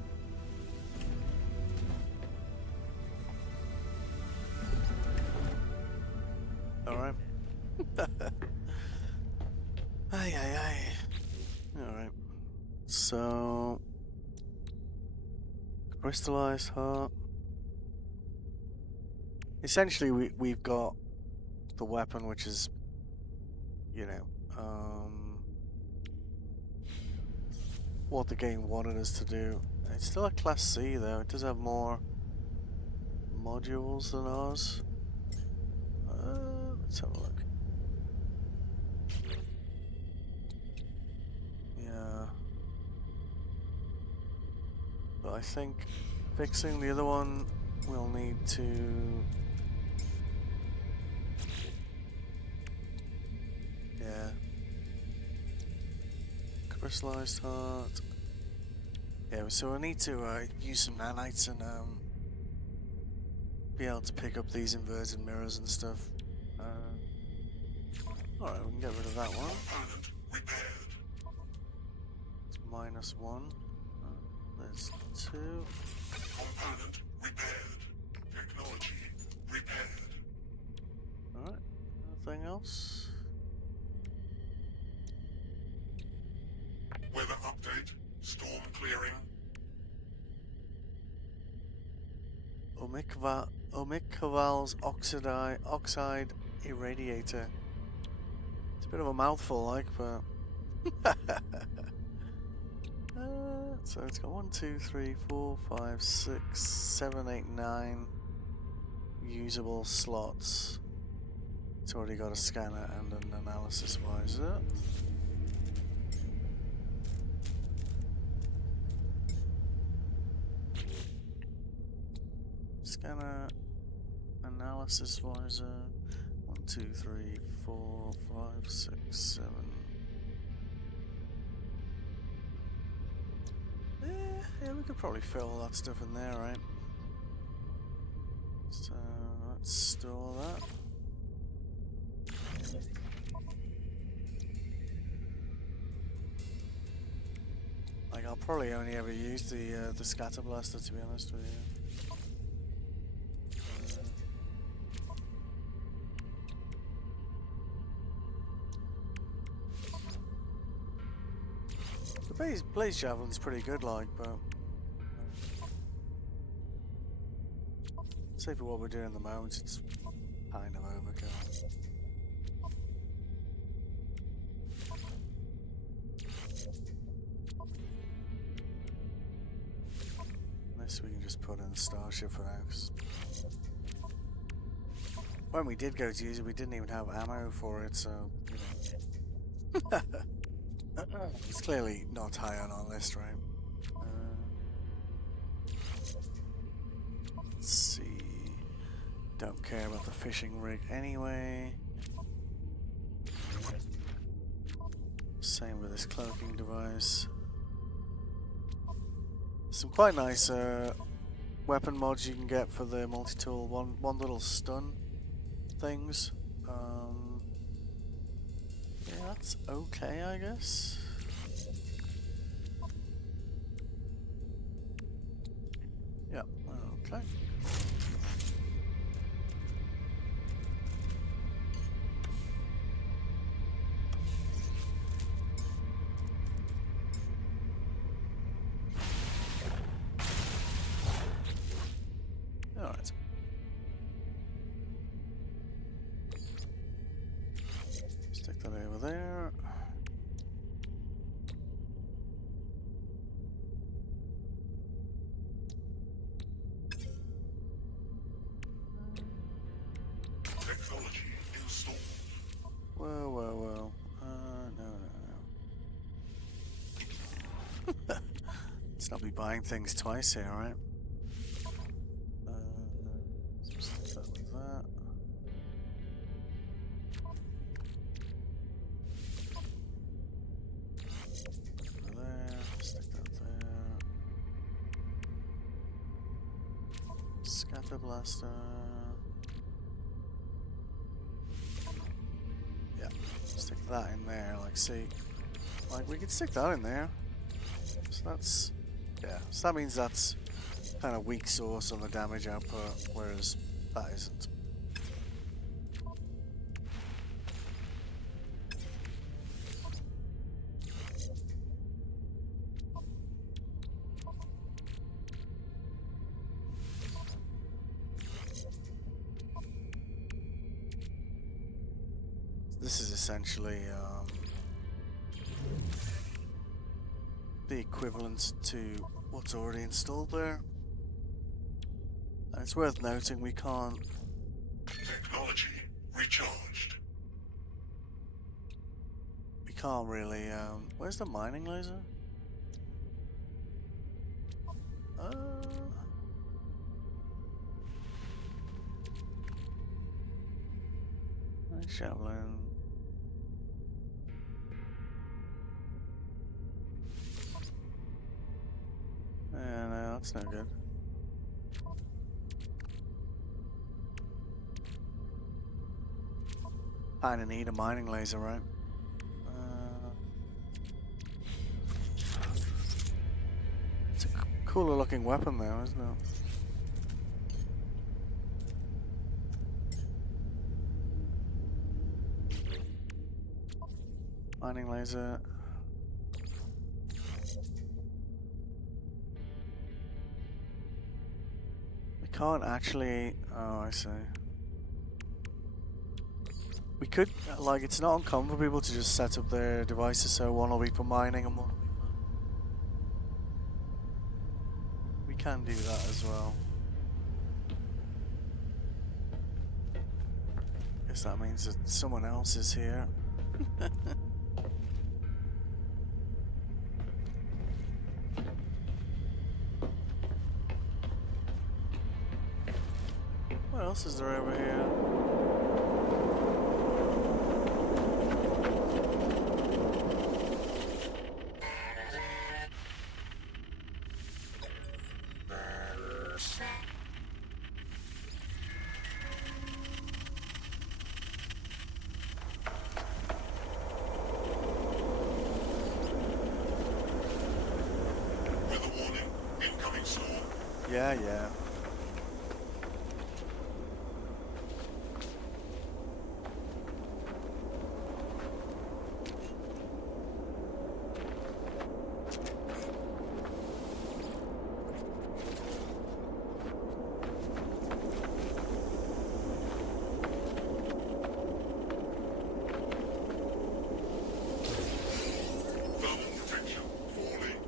Alright. Ay, ay, ay. Alright. So. Crystallized heart. Essentially, we've got the weapon, which is, you know, what the game wanted us to do. It's still a Class C, though. It does have more modules than ours. Let's have a look. Yeah. But I think fixing the other one, we'll need to... Yeah. Crystallized heart. Yeah, so we'll need to use some nanites and be able to pick up these inverted mirrors and stuff. Alright, we can get rid of that one. Component repaired. It's -1. There's 2. Component repaired. Technology repaired. Alright, nothing else. Weather update. Storm clearing. Omicval's oxide irradiator. It's a bit of a mouthful, like, but... so it's got 1, 2, 3, 4, 5, 6, 7, 8, 9 usable slots. It's already got a scanner and an analysis visor. Scanner, analysis visor. 1, 2, 3, 4, 5, 6, 7. Yeah, we could probably fit all that stuff in there, right? So let's store that. Like, I'll probably only ever use the scatter blaster, to be honest with you. The blaze javelin's pretty good, like, but say for what we're doing at the moment, it's kind of overkill. the starship for now. 'Cause when we did go to use it, we didn't even have ammo for it, so you know. It's clearly not high on our list, right? Let's see. Don't care about the fishing rig anyway. Same with this cloaking device. Some quite nice weapon mods you can get for the multi-tool. One little stun things. Yeah, that's okay, I guess. Yeah, okay. Alright. Stick that over there. Technology installed. Whoa, whoa, whoa. No. Let's not be buying things twice here, right? So stick that with that. Over there. Stick that there. Scatter blaster. Yeah, stick that in there. Like, see, like we could stick that in there. So that's, yeah. So that means that's kind of weak source on the damage output, whereas that isn't. This is essentially the equivalent to what's already installed there. And it's worth noting we can't... Technology recharged. We can't really... where's the mining laser? Javelin. Yeah, no, that's no good. Kinda need a mining laser, right? It's a cooler looking weapon though, isn't it? Mining laser. We can't actually... Oh, I see. We could, like, it's not uncommon for people to just set up their devices so one will be for mining and one will be for... We can do that as well. Guess that means that someone else is here. What else is there over here? Weather warning. Incoming storm. Yeah, yeah. Thermal protection falling.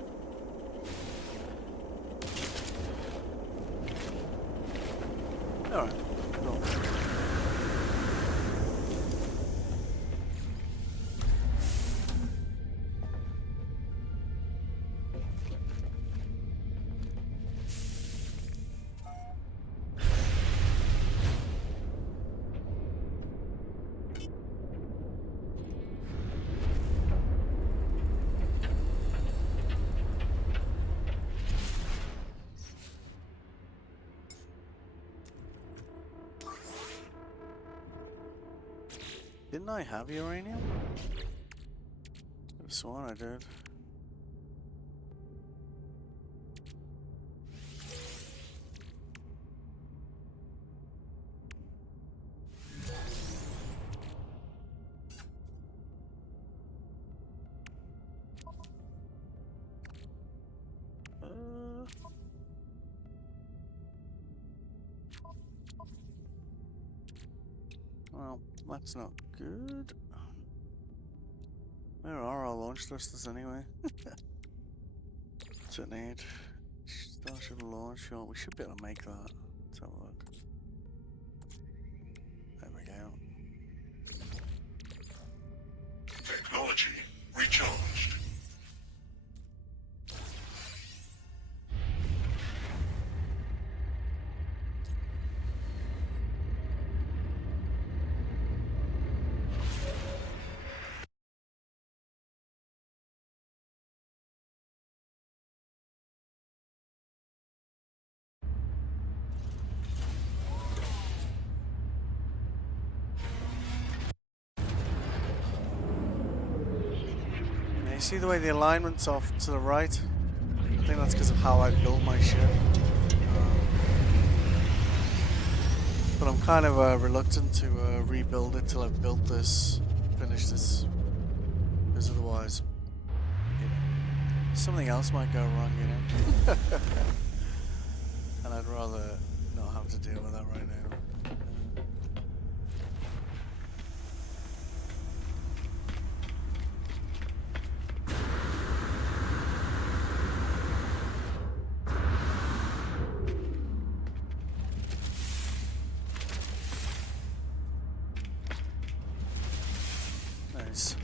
Didn't I have uranium? I could have sworn I did. Well, that's not good. Where are our launch thrusters anyway? What's it need? Starship launch. Oh, we should be able to make that. Let's have a look. There we go. Technology recharged. Now, you see the way the alignment's off to the right? I think that's because of how I built my ship. But I'm kind of reluctant to rebuild it till I've built this, finished this, because otherwise, you know, something else might go wrong, you know. And I'd rather not have to deal with that right now. Nice.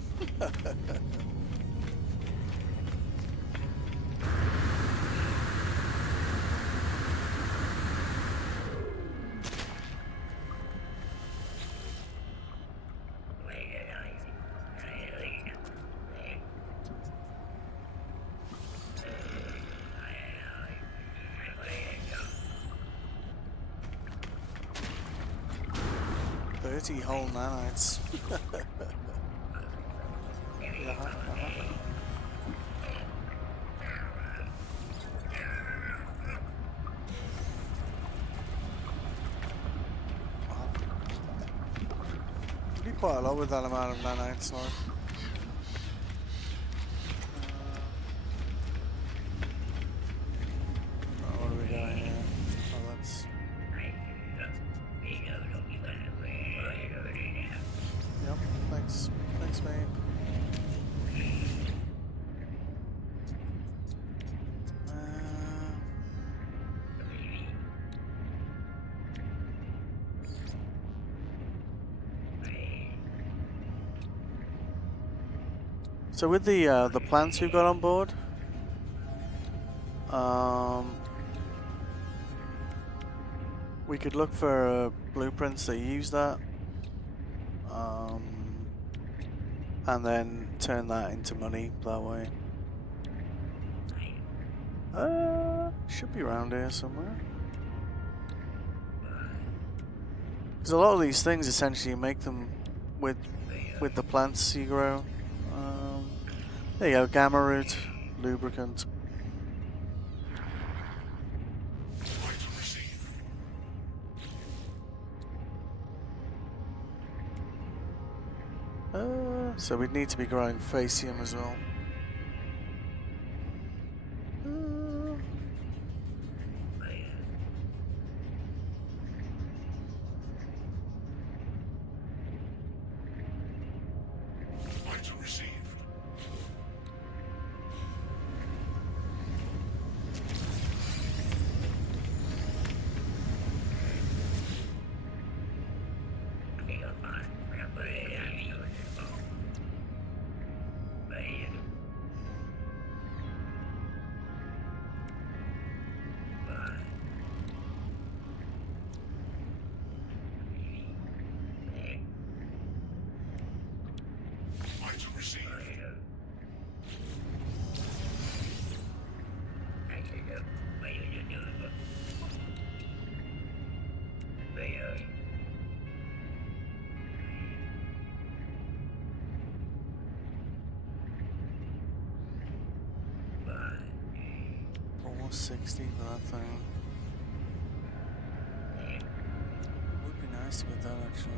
30 whole nanites. You do quite a lot with that amount of nanites, like. What do we got here? Oh, that's. Yep, thanks. Thanks, mate. So with the plants we've got on board, we could look for blueprints that use that, and then turn that into money that way. Should be around here somewhere. Because a lot of these things essentially make them with the plants you grow. There you go, gamma root, lubricant. So we'd need to be growing facium as well. Almost 60 for that thing. Would be nice to get that actually.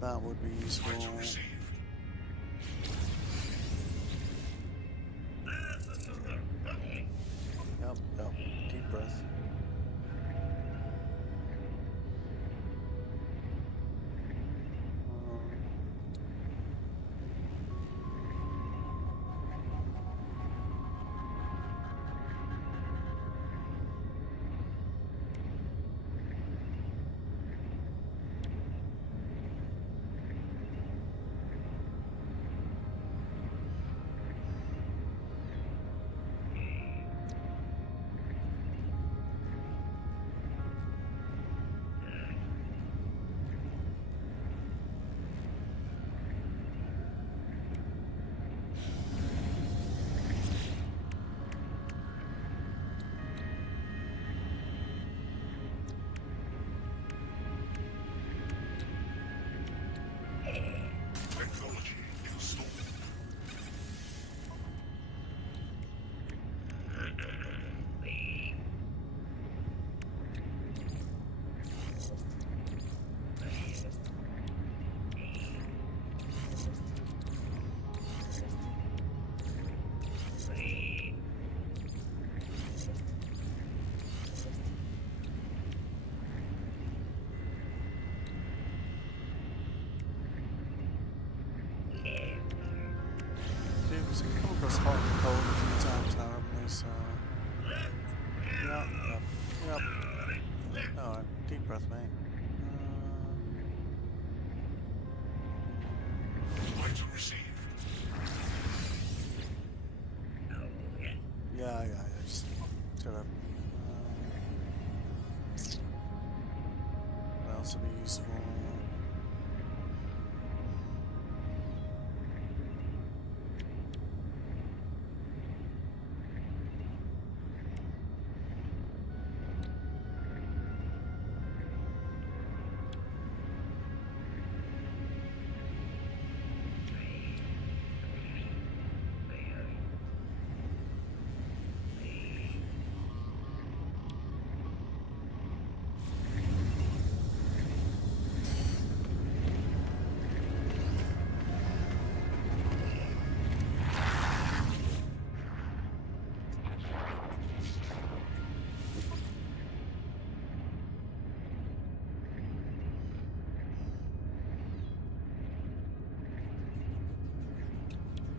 That would be useful. Item received. Yep, yep. Deep breath. Technology installed. Dude, we've come across hot and cold a few times now, haven't we? So. Yep, yep, yep. Alright, deep breath, mate. Item received. Yeah, just chill up. What else would be useful?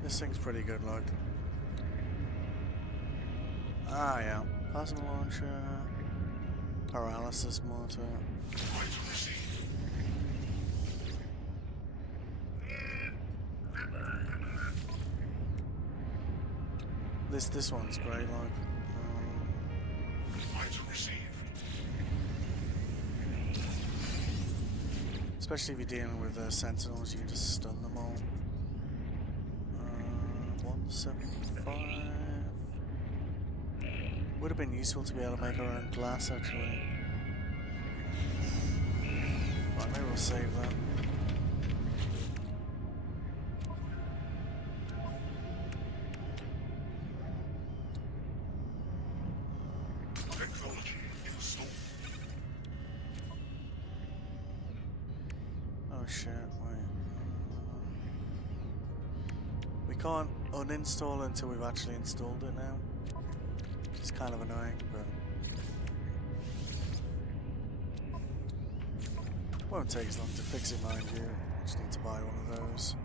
This thing's pretty good, look. Ah, yeah. Plasma launcher. Paralysis motor. Item received. This one's great, like. Item received. Especially if you're dealing with sentinels, you can just stun them all. 175. Would have been useful to be able to make our own glass, actually. Right, maybe we'll save that. Technology installed. Oh shit, wait. We can't uninstall until we've actually installed it now. Which is kind of annoying, but... Won't take as long to fix it, mind you. Just need to buy one of those.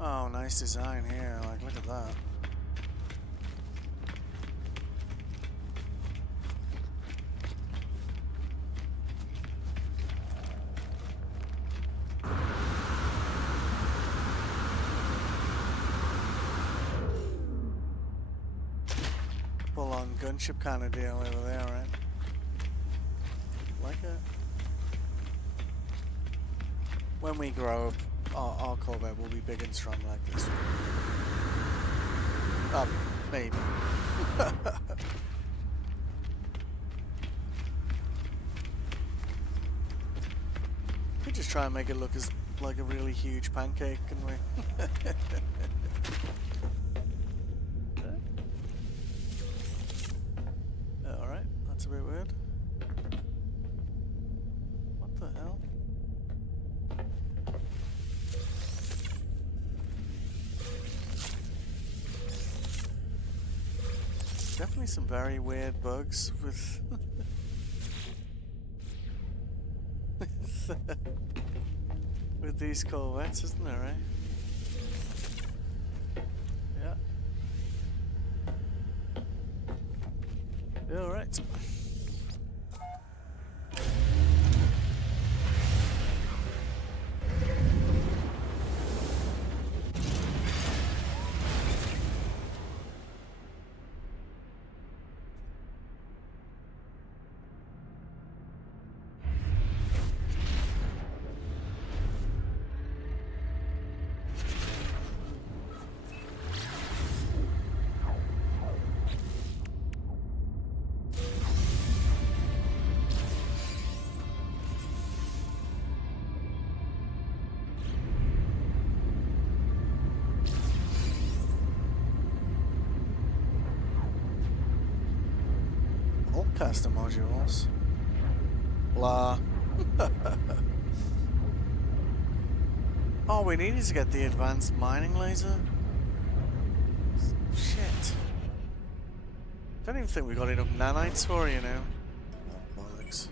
Oh, nice design here. Like, look at that. Full-on gunship kind of deal over there, right? Like it. When we grow up, our Corvette will be big and strong like this. Maybe. We just try and make it look as like a really huge pancake, can we? Alright, that's a bit weird. What the hell? Definitely some very weird bugs with with these Corvettes, isn't there, right? Yeah. All right. Custom modules. Blah. All we need is to get the advanced mining laser. Shit. Don't even think we got enough nanites for, you know. Oh, bollocks.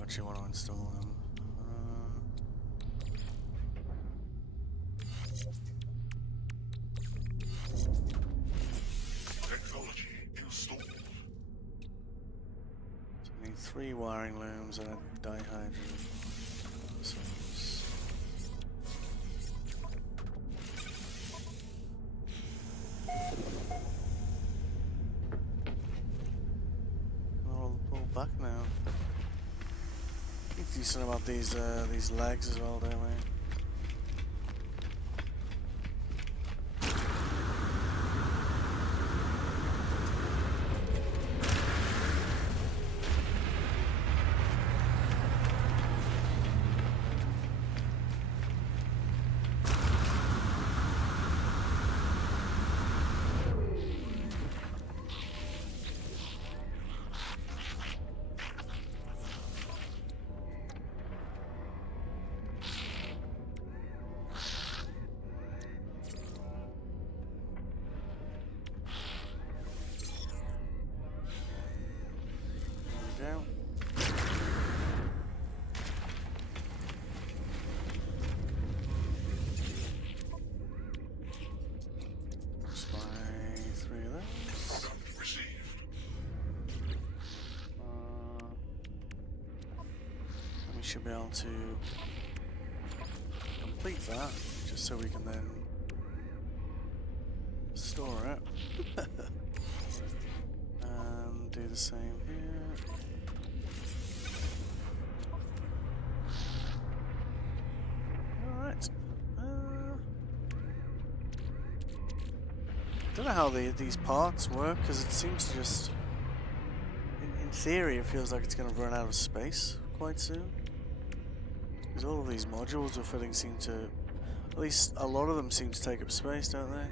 Actually want to install them. Technology installed. So we need 3 wiring looms and a dihydrogen. I'll pull back now. Decent about these legs as well, don't we? should be able to complete that, just so we can then store it. And do the same here. Alright. I don't know how these parts work, because it seems to just... In theory, it feels like it's going to run out of space quite soon. Because all of these modules we're fitting seem to... At least a lot of them seem to take up space, don't they?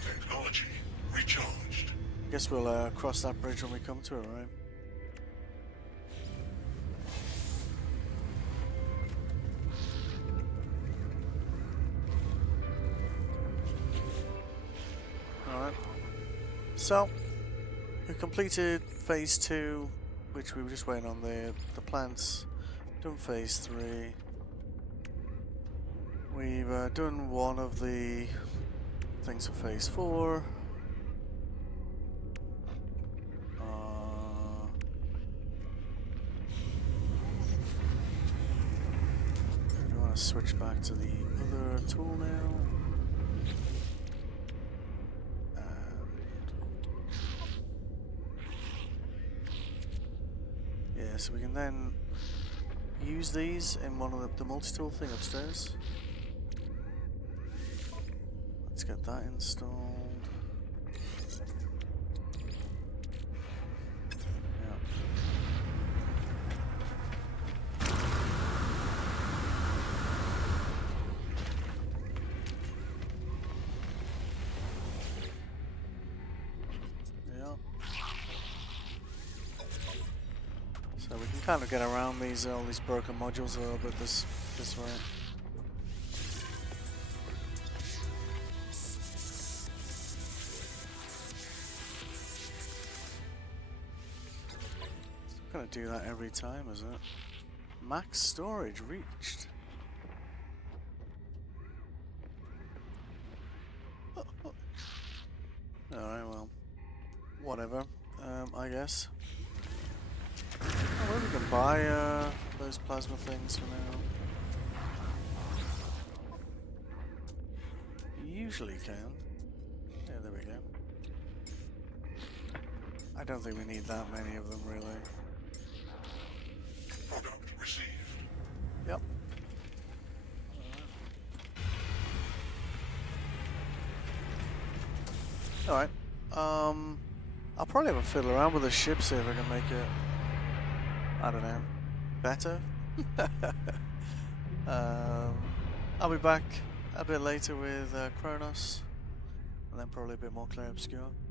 Technology recharged. Guess we'll cross that bridge when we come to it, right? Alright. So, we completed phase 2, which we were just waiting on the plants. Done phase 3. We've done one of the things for phase 4. We want to switch back to the other tool now. Yeah, so we can then use these in one of the multi-tool thing upstairs. Let's get that installed. So we can kind of get around these all these broken modules a little bit this way. It's not gonna do that every time, is it? Max storage reached. Alright, well, whatever. I guess. Oh, well, we can buy those plasma things for now. Usually can. Yeah, there we go. I don't think we need that many of them, really. Product received. Yep. Alright. I'll probably have a fiddle around with the ship, see if I can make it, I don't know, better. I'll be back a bit later with Kronos, and then probably a bit more Clear Obscure.